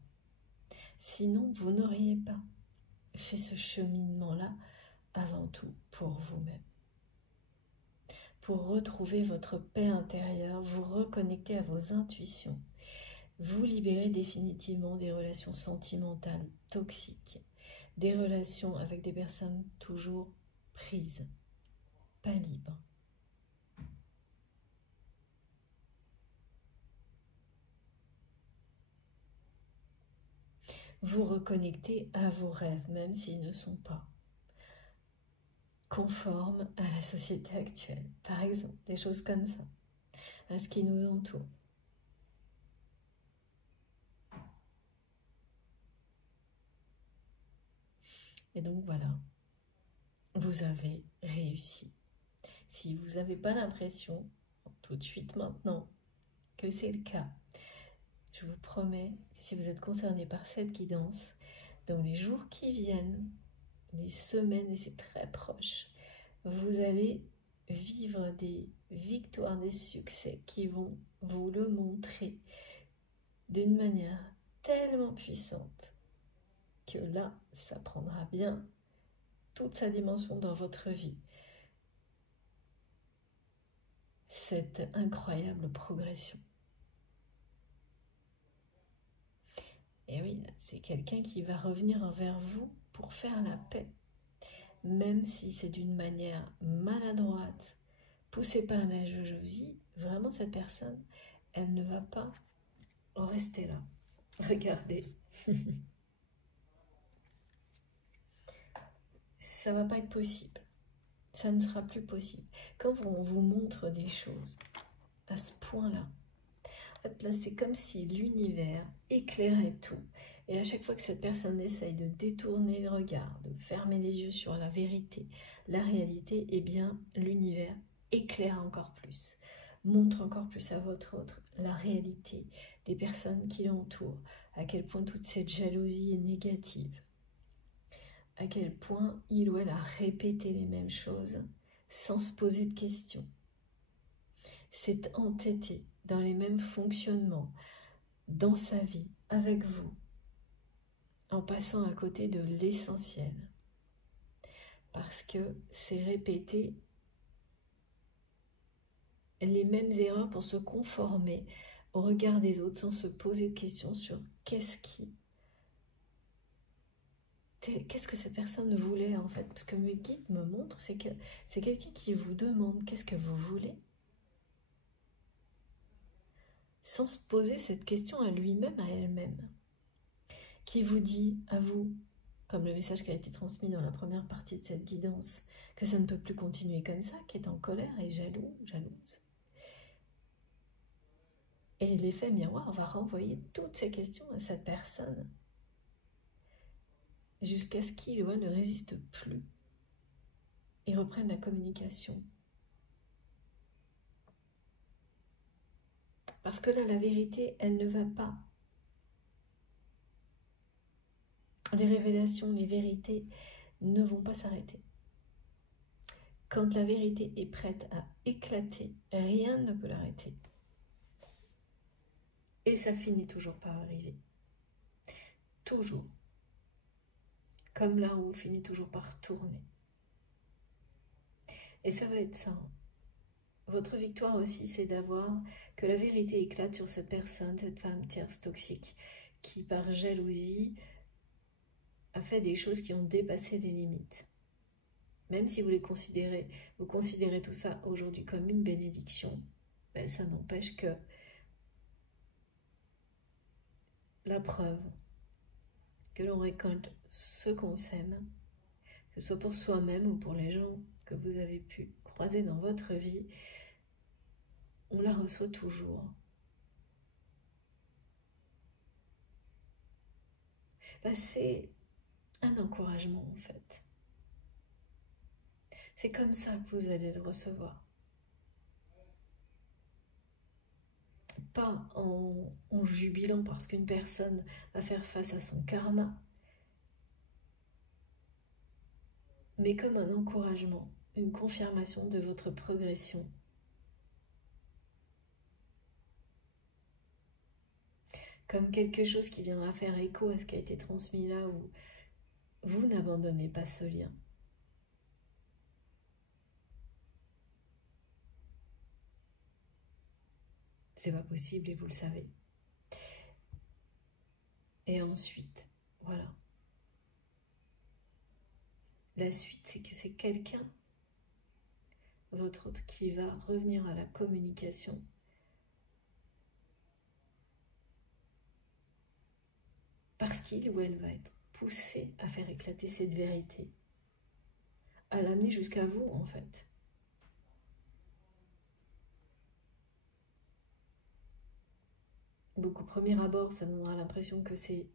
Sinon, vous n'auriez pas fait ce cheminement-là avant tout pour vous-même. Pour retrouver votre paix intérieure, vous reconnecter à vos intuitions, vous libérer définitivement des relations sentimentales toxiques, des relations avec des personnes toujours prises, pas libres. Vous reconnecter à vos rêves, même s'ils ne sont pas conformes à la société actuelle. Par exemple, des choses comme ça, à ce qui nous entoure. Et donc voilà, vous avez réussi. Si vous n'avez pas l'impression, tout de suite maintenant, que c'est le cas, je vous promets que si vous êtes concerné par cette guidance, dans les jours qui viennent, les semaines, et c'est très proche, vous allez vivre des victoires, des succès qui vont vous le montrer d'une manière tellement puissante que là, ça prendra bien toute sa dimension dans votre vie. Cette incroyable progression. Et oui, c'est quelqu'un qui va revenir vers vous pour faire la paix. Même si c'est d'une manière maladroite, poussée par la jalousie, vraiment cette personne, elle ne va pas rester là. Regardez. Ça va pas être possible. Ça ne sera plus possible. Quand on vous montre des choses à ce point-là, en fait, là, c'est comme si l'univers éclairait tout. Et à chaque fois que cette personne essaye de détourner le regard, de fermer les yeux sur la vérité, la réalité, eh bien, l'univers éclaire encore plus, montre encore plus à votre autre la réalité des personnes qui l'entourent, à quel point toute cette jalousie est négative, à quel point il ou elle a répété les mêmes choses sans se poser de questions, s'est entêté dans les mêmes fonctionnements dans sa vie, avec vous, en passant à côté de l'essentiel. Parce que c'est répéter les mêmes erreurs pour se conformer au regard des autres sans se poser de questions sur qu'est-ce que cette personne voulait en fait. Parce que mes guides me montrent, c'est que c'est quelqu'un qui vous demande qu'est-ce que vous voulez, sans se poser cette question à lui-même, à elle-même, qui vous dit à vous, comme le message qui a été transmis dans la première partie de cette guidance, que ça ne peut plus continuer comme ça, qui est en colère et jaloux, jalouse. Et l'effet miroir va renvoyer toutes ces questions à cette personne, jusqu'à ce qu'il ou elle ne résiste plus et reprenne la communication. Parce que là, la vérité, elle ne va pas. Les révélations, les vérités ne vont pas s'arrêter. Quand la vérité est prête à éclater, rien ne peut l'arrêter. Et ça finit toujours par arriver. Toujours. Comme la roue finit toujours par tourner. Et ça va être ça. Votre victoire aussi, c'est d'avoir que la vérité éclate sur cette personne, cette femme tierce toxique, qui par jalousie a fait des choses qui ont dépassé les limites. Même si vous considérez tout ça aujourd'hui comme une bénédiction, ben ça n'empêche que la preuve que l'on récolte ce qu'on sème, que ce soit pour soi-même ou pour les gens que vous avez pu croiser dans votre vie, on la reçoit toujours. Ben c'est un encouragement en fait. C'est comme ça que vous allez le recevoir. Pas en jubilant parce qu'une personne va faire face à son karma, mais comme un encouragement, une confirmation de votre progression. Comme quelque chose qui viendra faire écho à ce qui a été transmis là où vous n'abandonnez pas ce lien. C'est pas possible et vous le savez. Et ensuite, voilà. La suite, c'est que c'est quelqu'un, votre autre, qui va revenir à la communication. Parce qu'il ou elle va être poussé à faire éclater cette vérité, à l'amener jusqu'à vous en fait. Donc au premier abord, ça donnera l'impression que c'est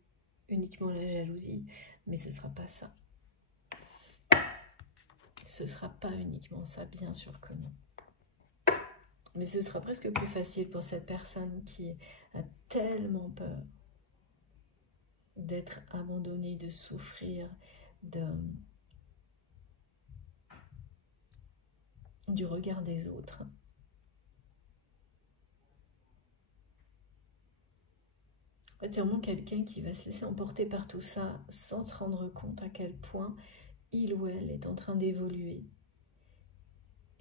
uniquement la jalousie, mais ce ne sera pas ça. ce ne sera pas uniquement ça, bien sûr que non. Mais ce sera presque plus facile pour cette personne qui a tellement peur d'être abandonnée, de souffrir, du regard des autres. En fait, c'est vraiment quelqu'un qui va se laisser emporter par tout ça sans se rendre compte à quel point il ou elle est en train d'évoluer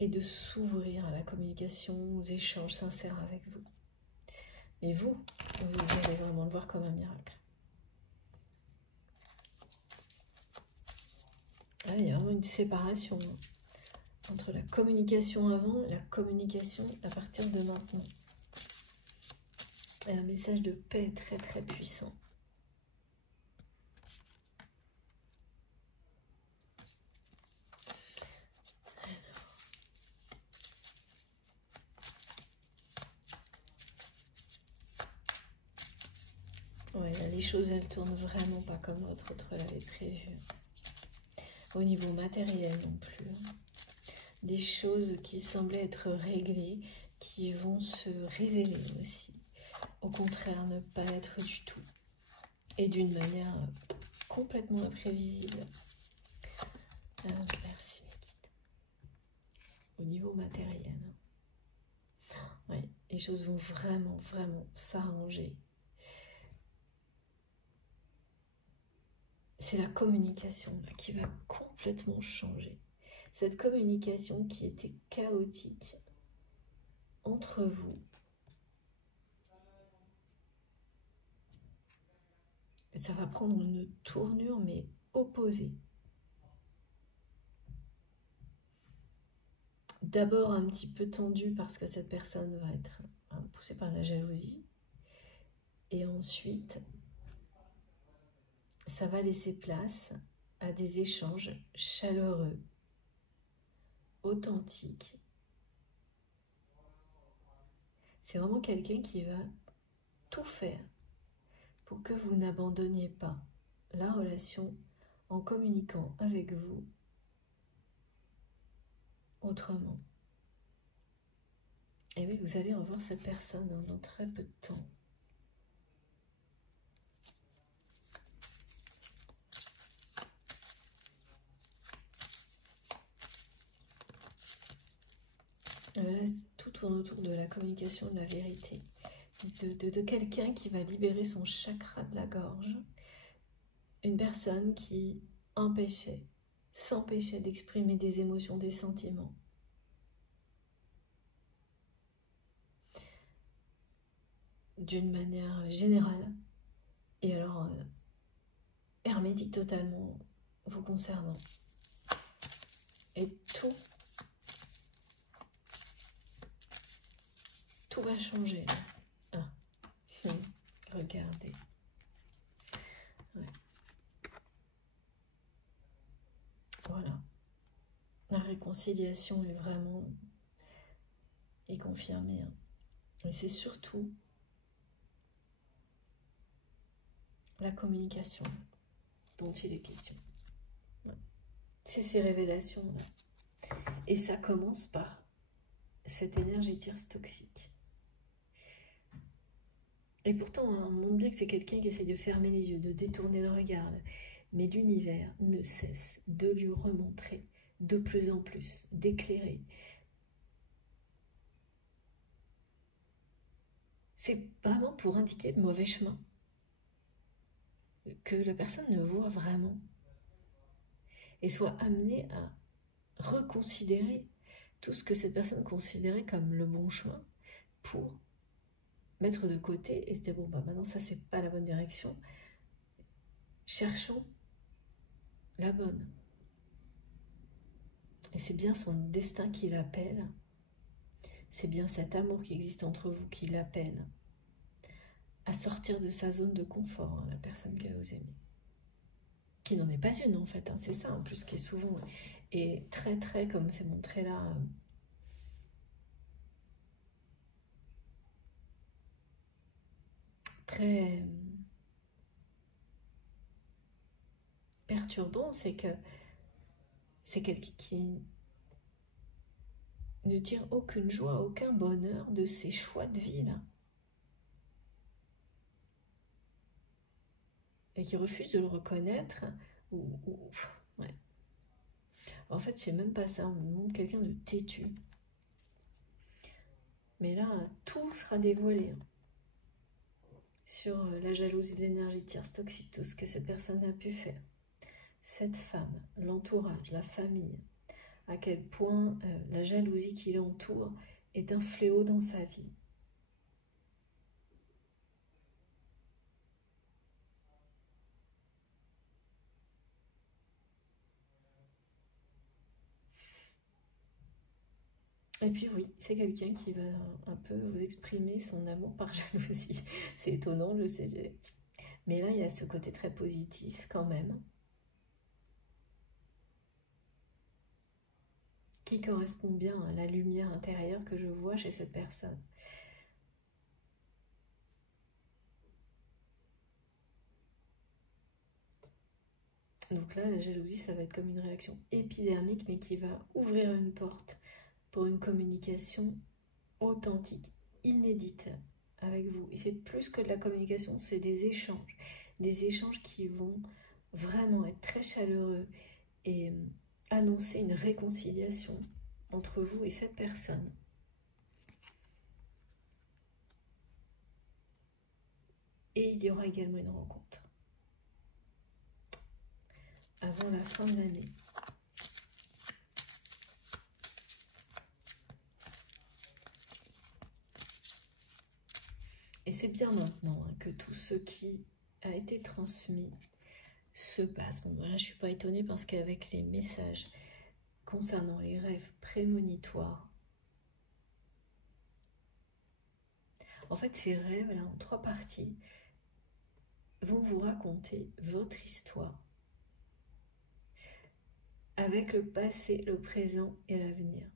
et de s'ouvrir à la communication, aux échanges sincères avec vous. Mais vous allez vraiment le voir comme un miracle. Là, il y a vraiment une séparation entre la communication avant et la communication à partir de maintenant. Et un message de paix très très puissant. Ouais, là, les choses, elles tournent vraiment pas comme votre autre l'avait prévu. Au niveau matériel non plus. Des choses qui semblaient être réglées, qui vont se révéler aussi. Au contraire, ne pas l'être du tout. Et d'une manière complètement imprévisible. Merci, mes guides. Au niveau matériel. Ouais, les choses vont vraiment, vraiment s'arranger. C'est la communication qui va complètement changer. Cette communication qui était chaotique entre vous. Et ça va prendre une tournure, mais opposée. D'abord un petit peu tendue parce que cette personne va être poussée par la jalousie. Et ensuite, ça va laisser place à des échanges chaleureux, authentiques. C'est vraiment quelqu'un qui va tout faire pour que vous n'abandonniez pas la relation en communiquant avec vous autrement. Et oui, vous allez revoir cette personne dans très peu de temps. Là, tout tourne autour de la communication, de la vérité, de quelqu'un qui va libérer son chakra de la gorge, une personne qui s'empêchait d'exprimer des émotions, des sentiments. D'une manière générale, et alors hermétique totalement vous concernant. Et tout va changer. Regardez. Ouais. Voilà. La réconciliation est vraiment confirmée. Et c'est surtout la communication dont il est question. Ouais. C'est ces révélations-là. Et ça commence par cette énergie tierce toxique. Et pourtant, on montre bien que c'est quelqu'un qui essaie de fermer les yeux, de détourner le regard. Mais l'univers ne cesse de lui remontrer de plus en plus, d'éclairer. C'est vraiment pour indiquer le mauvais chemin que la personne ne voit vraiment et soit amenée à reconsidérer tout ce que cette personne considérait comme le bon chemin pour mettre de côté et se dire bon bah maintenant ça c'est pas la bonne direction, cherchons la bonne. Et c'est bien son destin qui l'appelle, c'est bien cet amour qui existe entre vous qui l'appelle à sortir de sa zone de confort, la personne que vous aimez. Qui n'en est pas une en fait, c'est ça en plus qui est souvent, et très très comme c'est montré là, très perturbant, c'est que C'est quelqu'un qui ne tire aucune joie, aucun bonheur de ses choix de vie là. Et qui refuse de le reconnaître. Ouais. En fait, c'est même pas ça, on me montre quelqu'un de têtu. Mais là, tout sera dévoilé sur la jalousie de l'énergie tierce toxique, tout ce que cette personne a pu faire. Cette femme, l'entourage, la famille, à quel point la jalousie qui l'entoure est un fléau dans sa vie. Et puis oui, c'est quelqu'un qui va un peu vous exprimer son amour par jalousie. C'est étonnant, je sais. Mais là, il y a ce côté très positif quand même, qui correspond bien à la lumière intérieure que je vois chez cette personne. Donc là, la jalousie, ça va être comme une réaction épidermique, mais qui va ouvrir une porte pour une communication authentique, inédite avec vous. Et c'est plus que de la communication, c'est des échanges qui vont vraiment être très chaleureux et annoncer une réconciliation entre vous et cette personne. Et il y aura également une rencontre avant la fin de l'année. Et c'est bien maintenant que tout ce qui a été transmis se passe. Bon, là, je ne suis pas étonnée parce qu'avec les messages concernant les rêves prémonitoires, en fait, ces rêves-là, en 3 parties, vont vous raconter votre histoire avec le passé, le présent et l'avenir.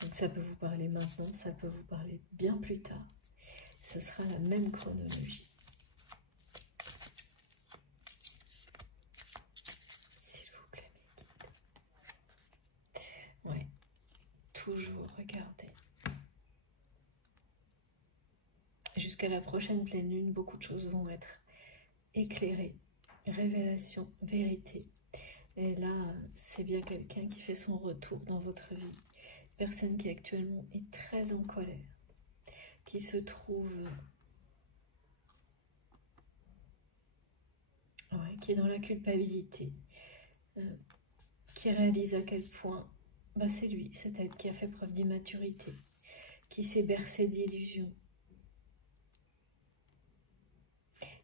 Donc ça peut vous parler maintenant, ça peut vous parler bien plus tard. Ce sera la même chronologie. S'il vous plaît, mes guides. Ouais, toujours regardez. Jusqu'à la prochaine pleine lune, beaucoup de choses vont être éclairées. Révélation, vérité. Et là, c'est bien quelqu'un qui fait son retour dans votre vie. Personne qui actuellement est très en colère, qui se trouve, qui est dans la culpabilité, qui réalise à quel point c'est lui, c'est elle qui a fait preuve d'immaturité, qui s'est bercé d'illusions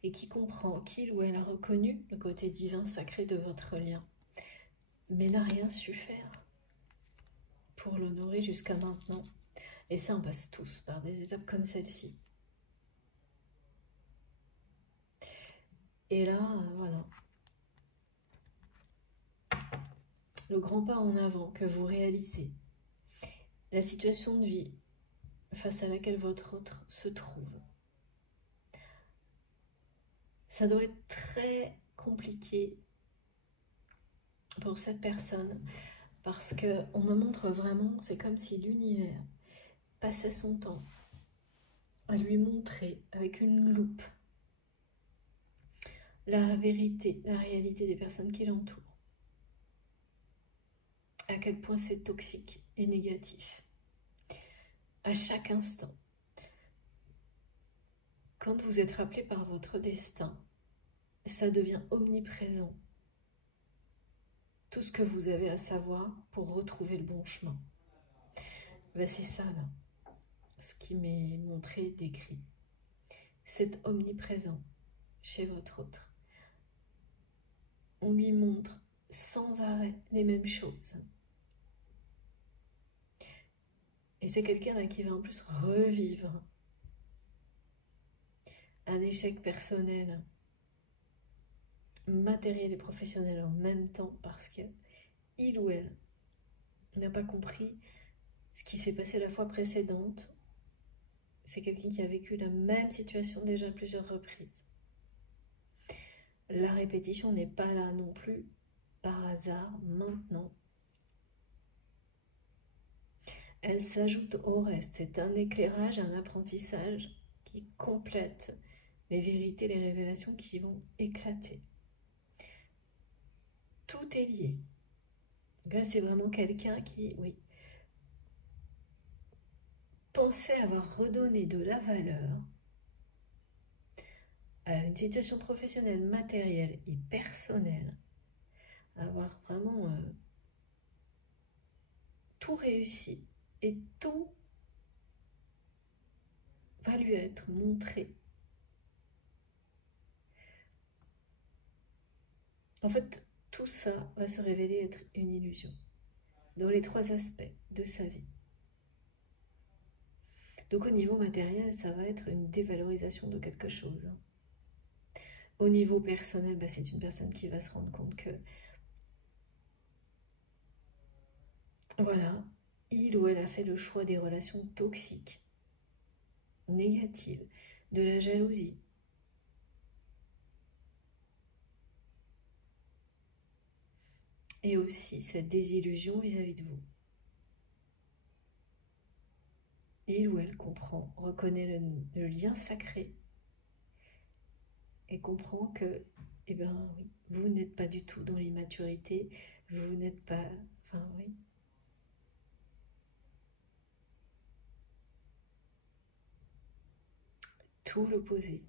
et qui comprend qu'il ou elle a reconnu le côté divin sacré de votre lien, mais n'a rien su faire pour l'honorer jusqu'à maintenant. Et ça, on passe tous par des étapes comme celle-ci. Et là, voilà. Le grand pas en avant que vous réalisez, la situation de vie face à laquelle votre autre se trouve, ça doit être très compliqué pour cette personne parce qu'on me montre vraiment, c'est comme si l'univers passait son temps à lui montrer avec une loupe la vérité, la réalité des personnes qui l'entourent. À quel point c'est toxique et négatif. À chaque instant. Quand vous êtes rappelé par votre destin, ça devient omniprésent. Tout ce que vous avez à savoir pour retrouver le bon chemin. C'est ça là, ce qui m'est montré, décrit. C'est omniprésent chez votre autre. On lui montre sans arrêt les mêmes choses. Et c'est quelqu'un là qui va en plus revivre un échec personnel, matériel et professionnel en même temps parce que il ou elle n'a pas compris ce qui s'est passé la fois précédente. C'est quelqu'un qui a vécu la même situation déjà à plusieurs reprises. la répétition n'est pas là non plus par hasard maintenant. Elle s'ajoute au reste. C'est un éclairage, un apprentissage qui complète les vérités, les révélations qui vont éclater. Tout est lié. Là, c'est vraiment quelqu'un qui, oui, pensait avoir redonné de la valeur à une situation professionnelle, matérielle et personnelle, avoir vraiment tout réussi et tout va lui être montré. En fait, tout ça va se révéler être une illusion dans les 3 aspects de sa vie. Donc au niveau matériel, ça va être une dévalorisation de quelque chose. Au niveau personnel, c'est une personne qui va se rendre compte que, voilà, il ou elle a fait le choix des relations toxiques, négatives, de la jalousie. Et aussi cette désillusion vis-à-vis de vous. Il ou elle comprend, reconnaît le lien sacré et comprend que, eh bien oui, vous n'êtes pas du tout dans l'immaturité, vous n'êtes pas, enfin oui. Tout l'opposé.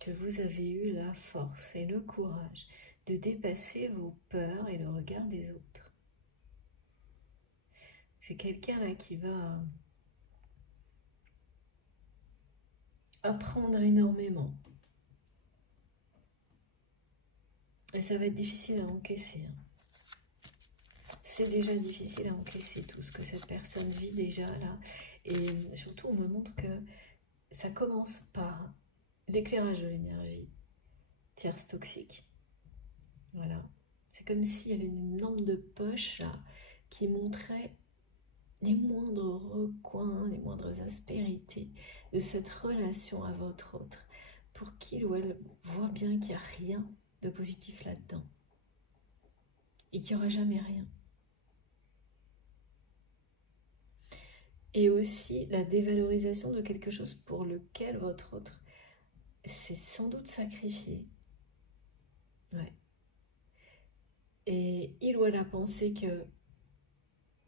Que vous avez eu la force et le courage de dépasser vos peurs et le regard des autres. C'est quelqu'un là qui va apprendre énormément. Et ça va être difficile à encaisser. C'est déjà difficile à encaisser tout ce que cette personne vit déjà là. Et surtout, on me montre que ça commence par l'éclairage de l'énergie tierce toxique. Voilà. C'est comme s'il y avait une lampe de poche là qui montrait les moindres recoins, les moindres aspérités de cette relation à votre autre, pour qu'il ou elle voit bien qu'il n'y a rien de positif là-dedans et qu'il n'y aura jamais rien. Et aussi la dévalorisation de quelque chose pour lequel votre autre s'est sans doute sacrifié. Ouais. Et il ou elle a pensé que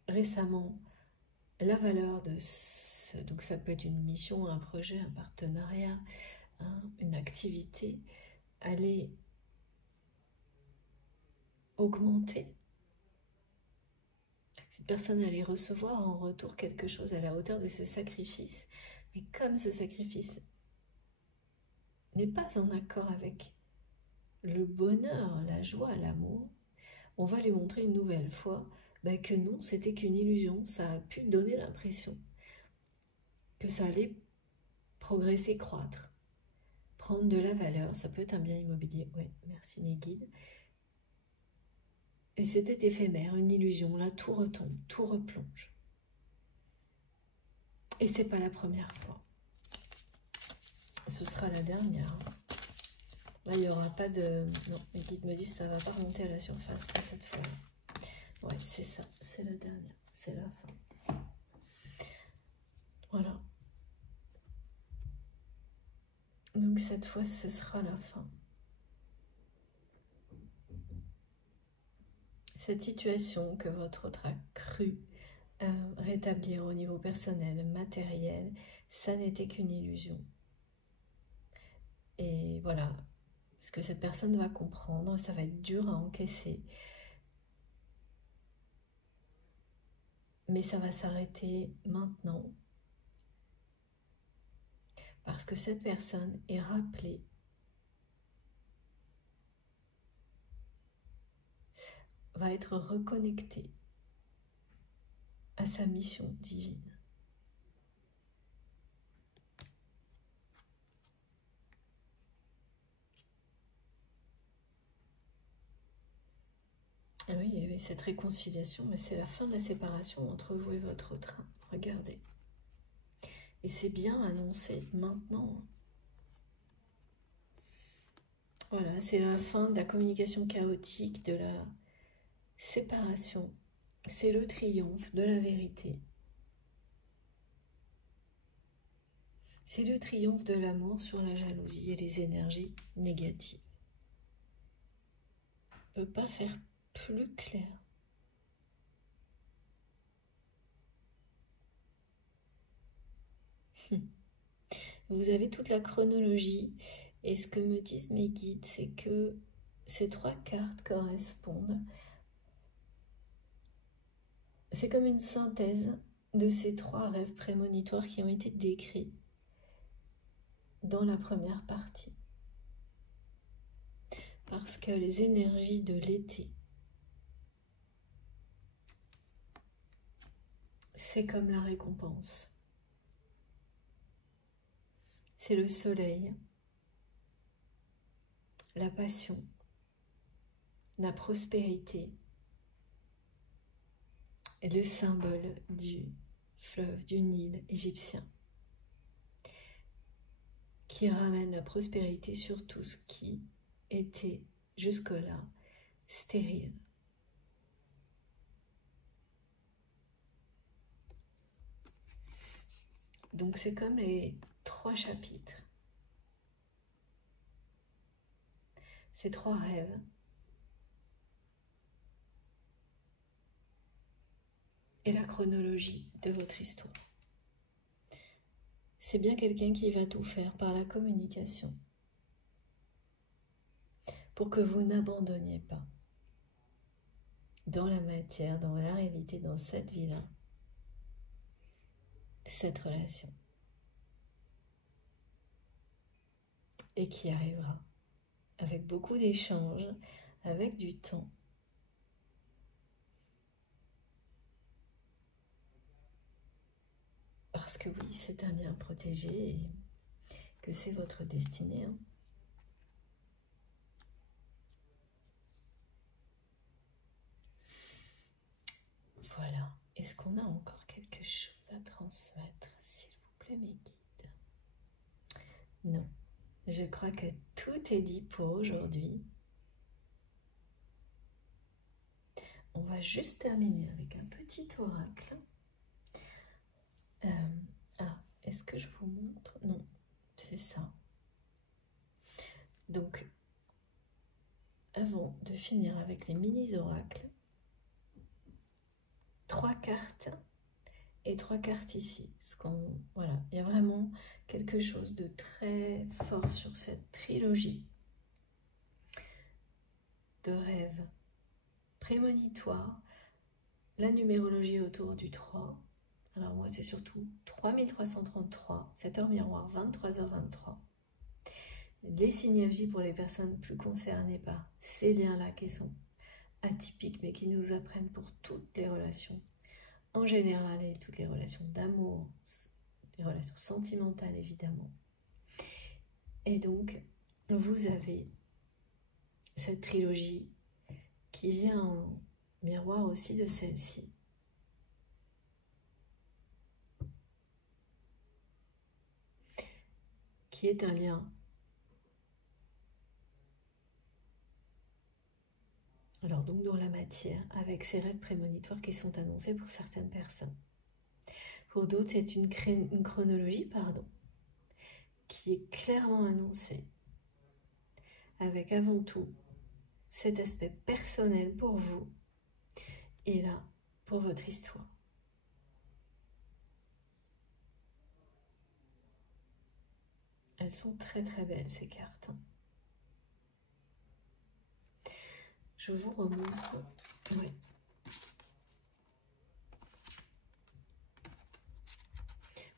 récemment, la valeur de ce, donc ça peut être une mission, un projet, un partenariat, une activité, allait augmenter. Cette personne allait recevoir en retour quelque chose à la hauteur de ce sacrifice. Mais comme ce sacrifice n'est pas en accord avec le bonheur, la joie, l'amour, on va lui montrer une nouvelle fois que non, c'était qu'une illusion. Ça a pu donner l'impression que ça allait progresser, croître, prendre de la valeur. Ça peut être un bien immobilier. Ouais, merci mes guides. Et c'était éphémère, une illusion. Là, tout retombe, tout replonge. Et c'est pas la première fois. Ce sera la dernière. Là, il n'y aura pas de... Non, les guides me disent que ça ne va pas remonter à la surface à cette fois. Ouais, c'est ça. C'est la dernière. C'est la fin. Voilà. Donc cette fois, ce sera la fin. Cette situation que votre autre a cru rétablir au niveau personnel, matériel, ça n'était qu'une illusion. Et voilà, ce que cette personne va comprendre, ça va être dur à encaisser. Mais ça va s'arrêter maintenant. Parce que cette personne est rappelée va être reconnectée à sa mission divine. Et oui, cette réconciliation, mais c'est la fin de la séparation entre vous et votre autre. Regardez. Et c'est bien annoncé maintenant. Voilà, c'est la fin de la communication chaotique, de la séparation. C'est le triomphe de la vérité. C'est le triomphe de l'amour sur la jalousie et les énergies négatives. On ne peut pas faire plus clair. Vous avez toute la chronologie et ce que me disent mes guides, c'est que ces 3 cartes correspondent. C'est comme une synthèse de ces 3 rêves prémonitoires qui ont été décrits dans la première partie. Parce que les énergies de l'été, c'est comme la récompense. C'est le soleil, la passion, la prospérité et le symbole du fleuve, du Nil égyptien, qui ramène la prospérité sur tout ce qui était jusque-là stérile. Donc c'est comme les 3 chapitres. Ces 3 rêves et la chronologie de votre histoire. C'est bien quelqu'un qui va tout faire par la communication pour que vous n'abandonniez pas dans la matière, dans la réalité, dans cette vie-là, cette relation. Et qui arrivera avec beaucoup d'échanges, avec du temps. Parce que oui, c'est un lien protégé et que c'est votre destinée. Hein. Voilà. Est-ce qu'on a encore quelque chose à transmettre, s'il vous plaît, mes guides? Non. Je crois que tout est dit pour aujourd'hui. On va juste terminer avec un petit oracle. Est-ce que je vous montre? Non, c'est ça. Donc, avant de finir avec les mini-oracles, 3 cartes et 3 cartes ici. Voilà, il y a vraiment quelque chose de très fort sur cette trilogie de rêves prémonitoires. La numérologie autour du 3. Alors moi, c'est surtout 3333, 7h miroir, 23h23. Les synergies pour les personnes plus concernées par ces liens-là qui sont atypiques, mais qui nous apprennent pour toutes les relations en général et toutes les relations d'amour, les relations sentimentales évidemment. Et donc, vous avez cette trilogie qui vient en miroir aussi de celle-ci. Qui est un lien alors donc dans la matière, avec ces rêves prémonitoires qui sont annoncés pour certaines personnes. Pour d'autres, c'est une chronologie, qui est clairement annoncée, avec avant tout cet aspect personnel pour vous, et là, pour votre histoire. Elles sont très très belles ces cartes. Je vous remontre. Oui.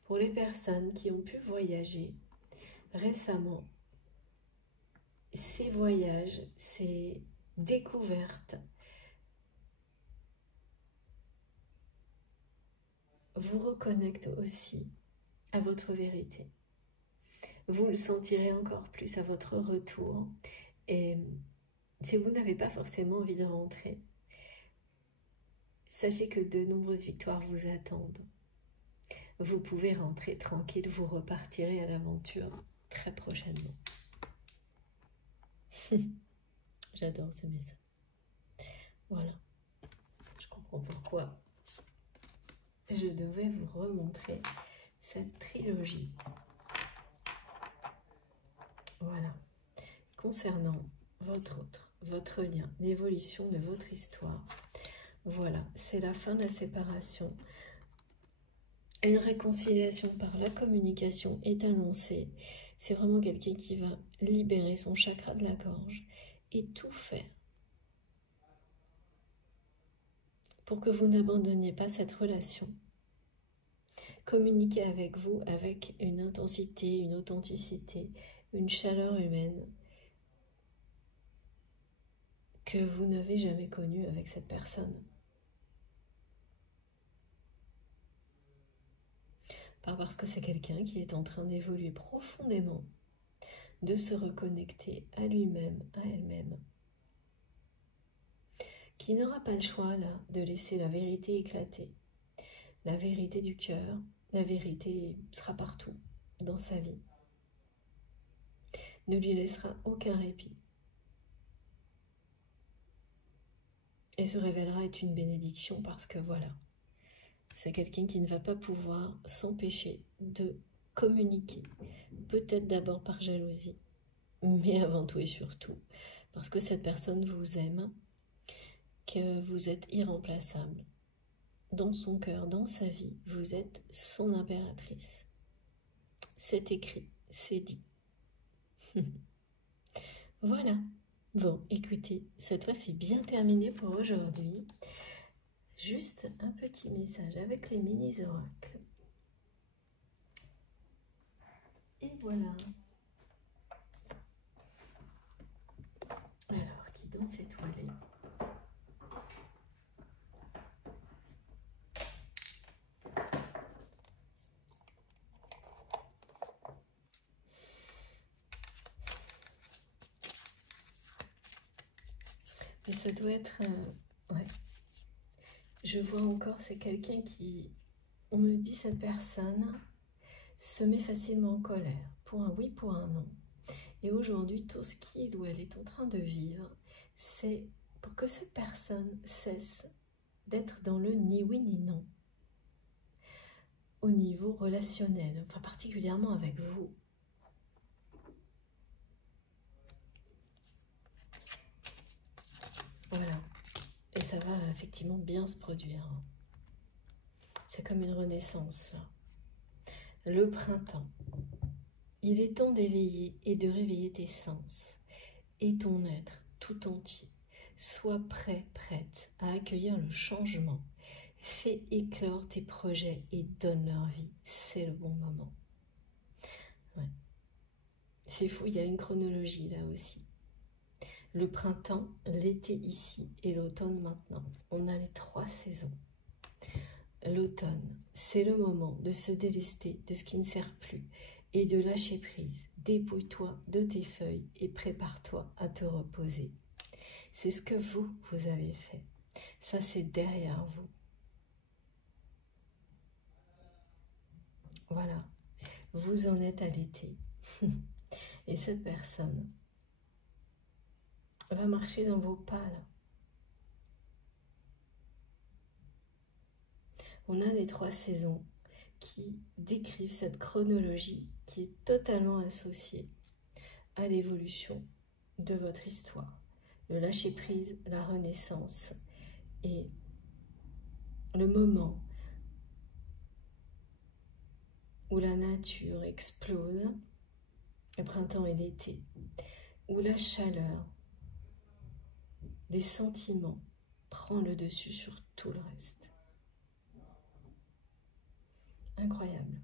Pour les personnes qui ont pu voyager récemment, ces voyages, ces découvertes vous reconnectent aussi à votre vérité. Vous le sentirez encore plus à votre retour. Et si vous n'avez pas forcément envie de rentrer, sachez que de nombreuses victoires vous attendent. Vous pouvez rentrer tranquille, vous repartirez à l'aventure très prochainement. J'adore ces messages. Voilà. Je comprends pourquoi je devais vous remontrer cette trilogie. Voilà. Concernant votre lien, l'évolution de votre histoire. Voilà, c'est la fin de la séparation. Une réconciliation par la communication est annoncée. C'est vraiment quelqu'un qui va libérer son chakra de la gorge et tout faire pour que vous n'abandonniez pas cette relation. Communiquer avec vous avec une intensité, une authenticité, une chaleur humaine que vous n'avez jamais connue avec cette personne. Pas parce que c'est quelqu'un qui est en train d'évoluer profondément, de se reconnecter à lui-même, à elle-même, qui n'aura pas le choix là de laisser la vérité éclater. La vérité du cœur, la vérité sera partout dans sa vie. Ne lui laissera aucun répit. Et se révélera être une bénédiction parce que voilà, c'est quelqu'un qui ne va pas pouvoir s'empêcher de communiquer. Peut-être d'abord par jalousie, mais avant tout et surtout parce que cette personne vous aime, que vous êtes irremplaçable. Dans son cœur, dans sa vie, vous êtes son impératrice. C'est écrit, c'est dit. Voilà. Bon, écoutez, cette fois c'est bien terminé pour aujourd'hui. Juste un petit message avec les mini-oracles. Et voilà. Alors, guidance étoilée. Mais ça doit être... ouais. Je vois encore, c'est quelqu'un qui... On me dit cette personne se met facilement en colère. Pour un oui, pour un non. Et aujourd'hui, tout ce qu'il ou elle est en train de vivre, c'est pour que cette personne cesse d'être dans le ni oui ni non. Au niveau relationnel, enfin particulièrement avec vous. Voilà. Et ça va effectivement bien se produire. C'est comme une renaissance, là. Le printemps. Il est temps d'éveiller et de réveiller tes sens et ton être tout entier. Sois prêt, prête à accueillir le changement. Fais éclore tes projets et donne leur vie. C'est le bon moment. Ouais. C'est fou, il y a une chronologie là aussi. Le printemps, l'été ici et l'automne maintenant. On a les 3 saisons. L'automne, c'est le moment de se délester de ce qui ne sert plus et de lâcher prise. Dépouille-toi de tes feuilles et prépare-toi à te reposer. C'est ce que vous avez fait. Ça, c'est derrière vous. Voilà, vous en êtes à l'été. Et cette personne va marcher dans vos pas, là. On a les 3 saisons qui décrivent cette chronologie qui est totalement associée à l'évolution de votre histoire. Le lâcher-prise, la renaissance et le moment où la nature explose, le printemps et l'été, où la chaleur des sentiments prend le dessus sur tout le reste. Incroyable.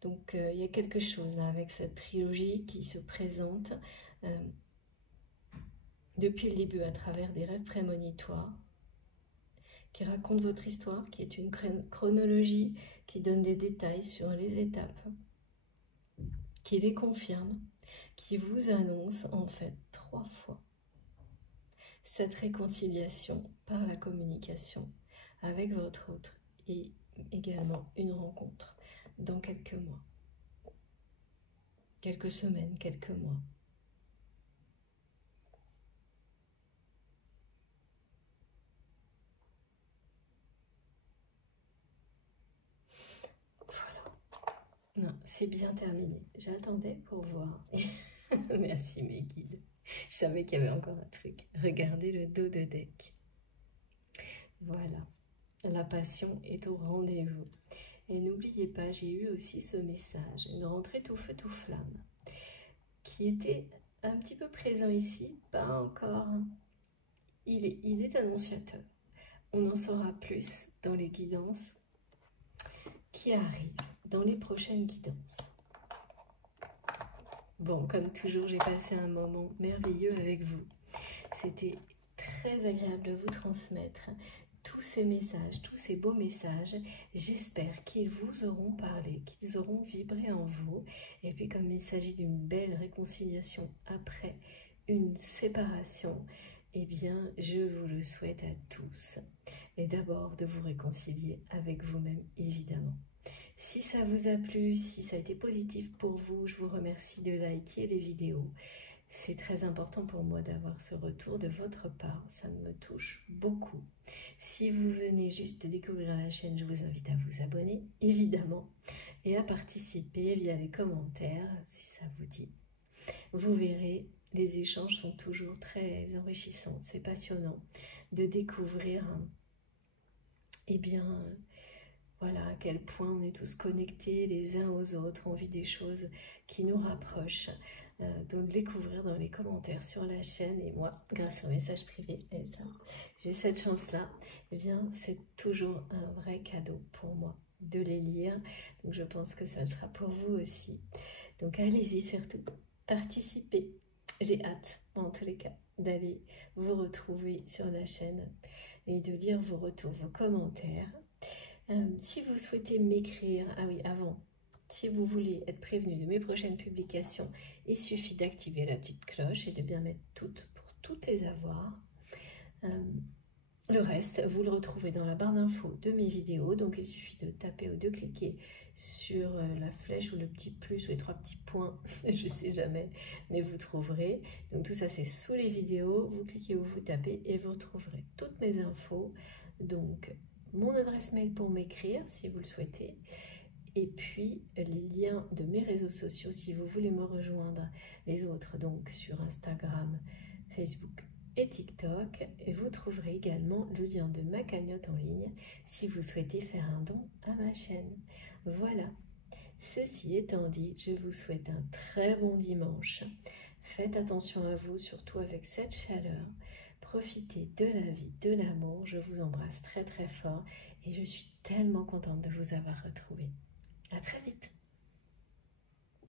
Donc, il y a quelque chose là, avec cette trilogie qui se présente depuis le début à travers des rêves prémonitoires qui racontent votre histoire, qui est une chronologie qui donne des détails sur les étapes, qui les confirme, qui vous annonce en fait 3 fois cette réconciliation par la communication avec votre autre et également une rencontre dans quelques mois. quelques semaines, quelques mois. Voilà. Non, c'est bien terminé. J'attendais pour voir. Merci mes guides. Je savais qu'il y avait encore un truc. Regardez le dos de deck. Voilà. La passion est au rendez-vous. Et n'oubliez pas, j'ai eu aussi ce message, une rentrée tout feu tout flamme, qui était un petit peu présent ici, pas encore. Il est annonciateur. On en saura plus dans les guidances qui arrivent, dans les prochaines guidances. Bon, comme toujours, j'ai passé un moment merveilleux avec vous. C'était très agréable de vous transmettre tous ces messages, tous ces beaux messages. J'espère qu'ils vous auront parlé, qu'ils auront vibré en vous. Et puis comme il s'agit d'une belle réconciliation après une séparation, eh bien je vous le souhaite à tous. Et d'abord de vous réconcilier avec vous-même, évidemment. Si ça vous a plu, si ça a été positif pour vous, je vous remercie de liker les vidéos. C'est très important pour moi d'avoir ce retour de votre part, ça me touche beaucoup. Si vous venez juste de découvrir la chaîne, je vous invite à vous abonner, évidemment, et à participer via les commentaires, si ça vous dit. Vous verrez, les échanges sont toujours très enrichissants, c'est passionnant de découvrir, eh bien, voilà à quel point on est tous connectés les uns aux autres, on vit des choses qui nous rapprochent. Donc découvrir dans les commentaires sur la chaîne, et moi grâce au message privé, et ça, j'ai cette chance là, et bien c'est toujours un vrai cadeau pour moi de les lire, donc je pense que ça sera pour vous aussi. Donc allez-y surtout, participez, j'ai hâte en tous les cas d'aller vous retrouver sur la chaîne et de lire vos retours, vos commentaires. Si vous souhaitez m'écrire, ah oui, avant, si vous voulez être prévenu de mes prochaines publications, il suffit d'activer la petite cloche et de bien mettre toutes pour toutes les avoir. Le reste, vous le retrouvez dans la barre d'infos de mes vidéos, donc il suffit de taper ou de cliquer sur la flèche ou le petit plus ou les 3 petits points, je sais jamais, mais vous trouverez. Donc tout ça c'est sous les vidéos, vous cliquez ou vous tapez et vous retrouverez toutes mes infos. Donc mon adresse mail pour m'écrire si vous le souhaitez, et puis les liens de mes réseaux sociaux si vous voulez me rejoindre, les autres donc sur Instagram, Facebook et TikTok, et vous trouverez également le lien de ma cagnotte en ligne si vous souhaitez faire un don à ma chaîne. Voilà, ceci étant dit, je vous souhaite un très bon dimanche. Faites attention à vous, surtout avec cette chaleur. Profitez de la vie, de l'amour. Je vous embrasse très très fort et je suis tellement contente de vous avoir retrouvé. À très vite.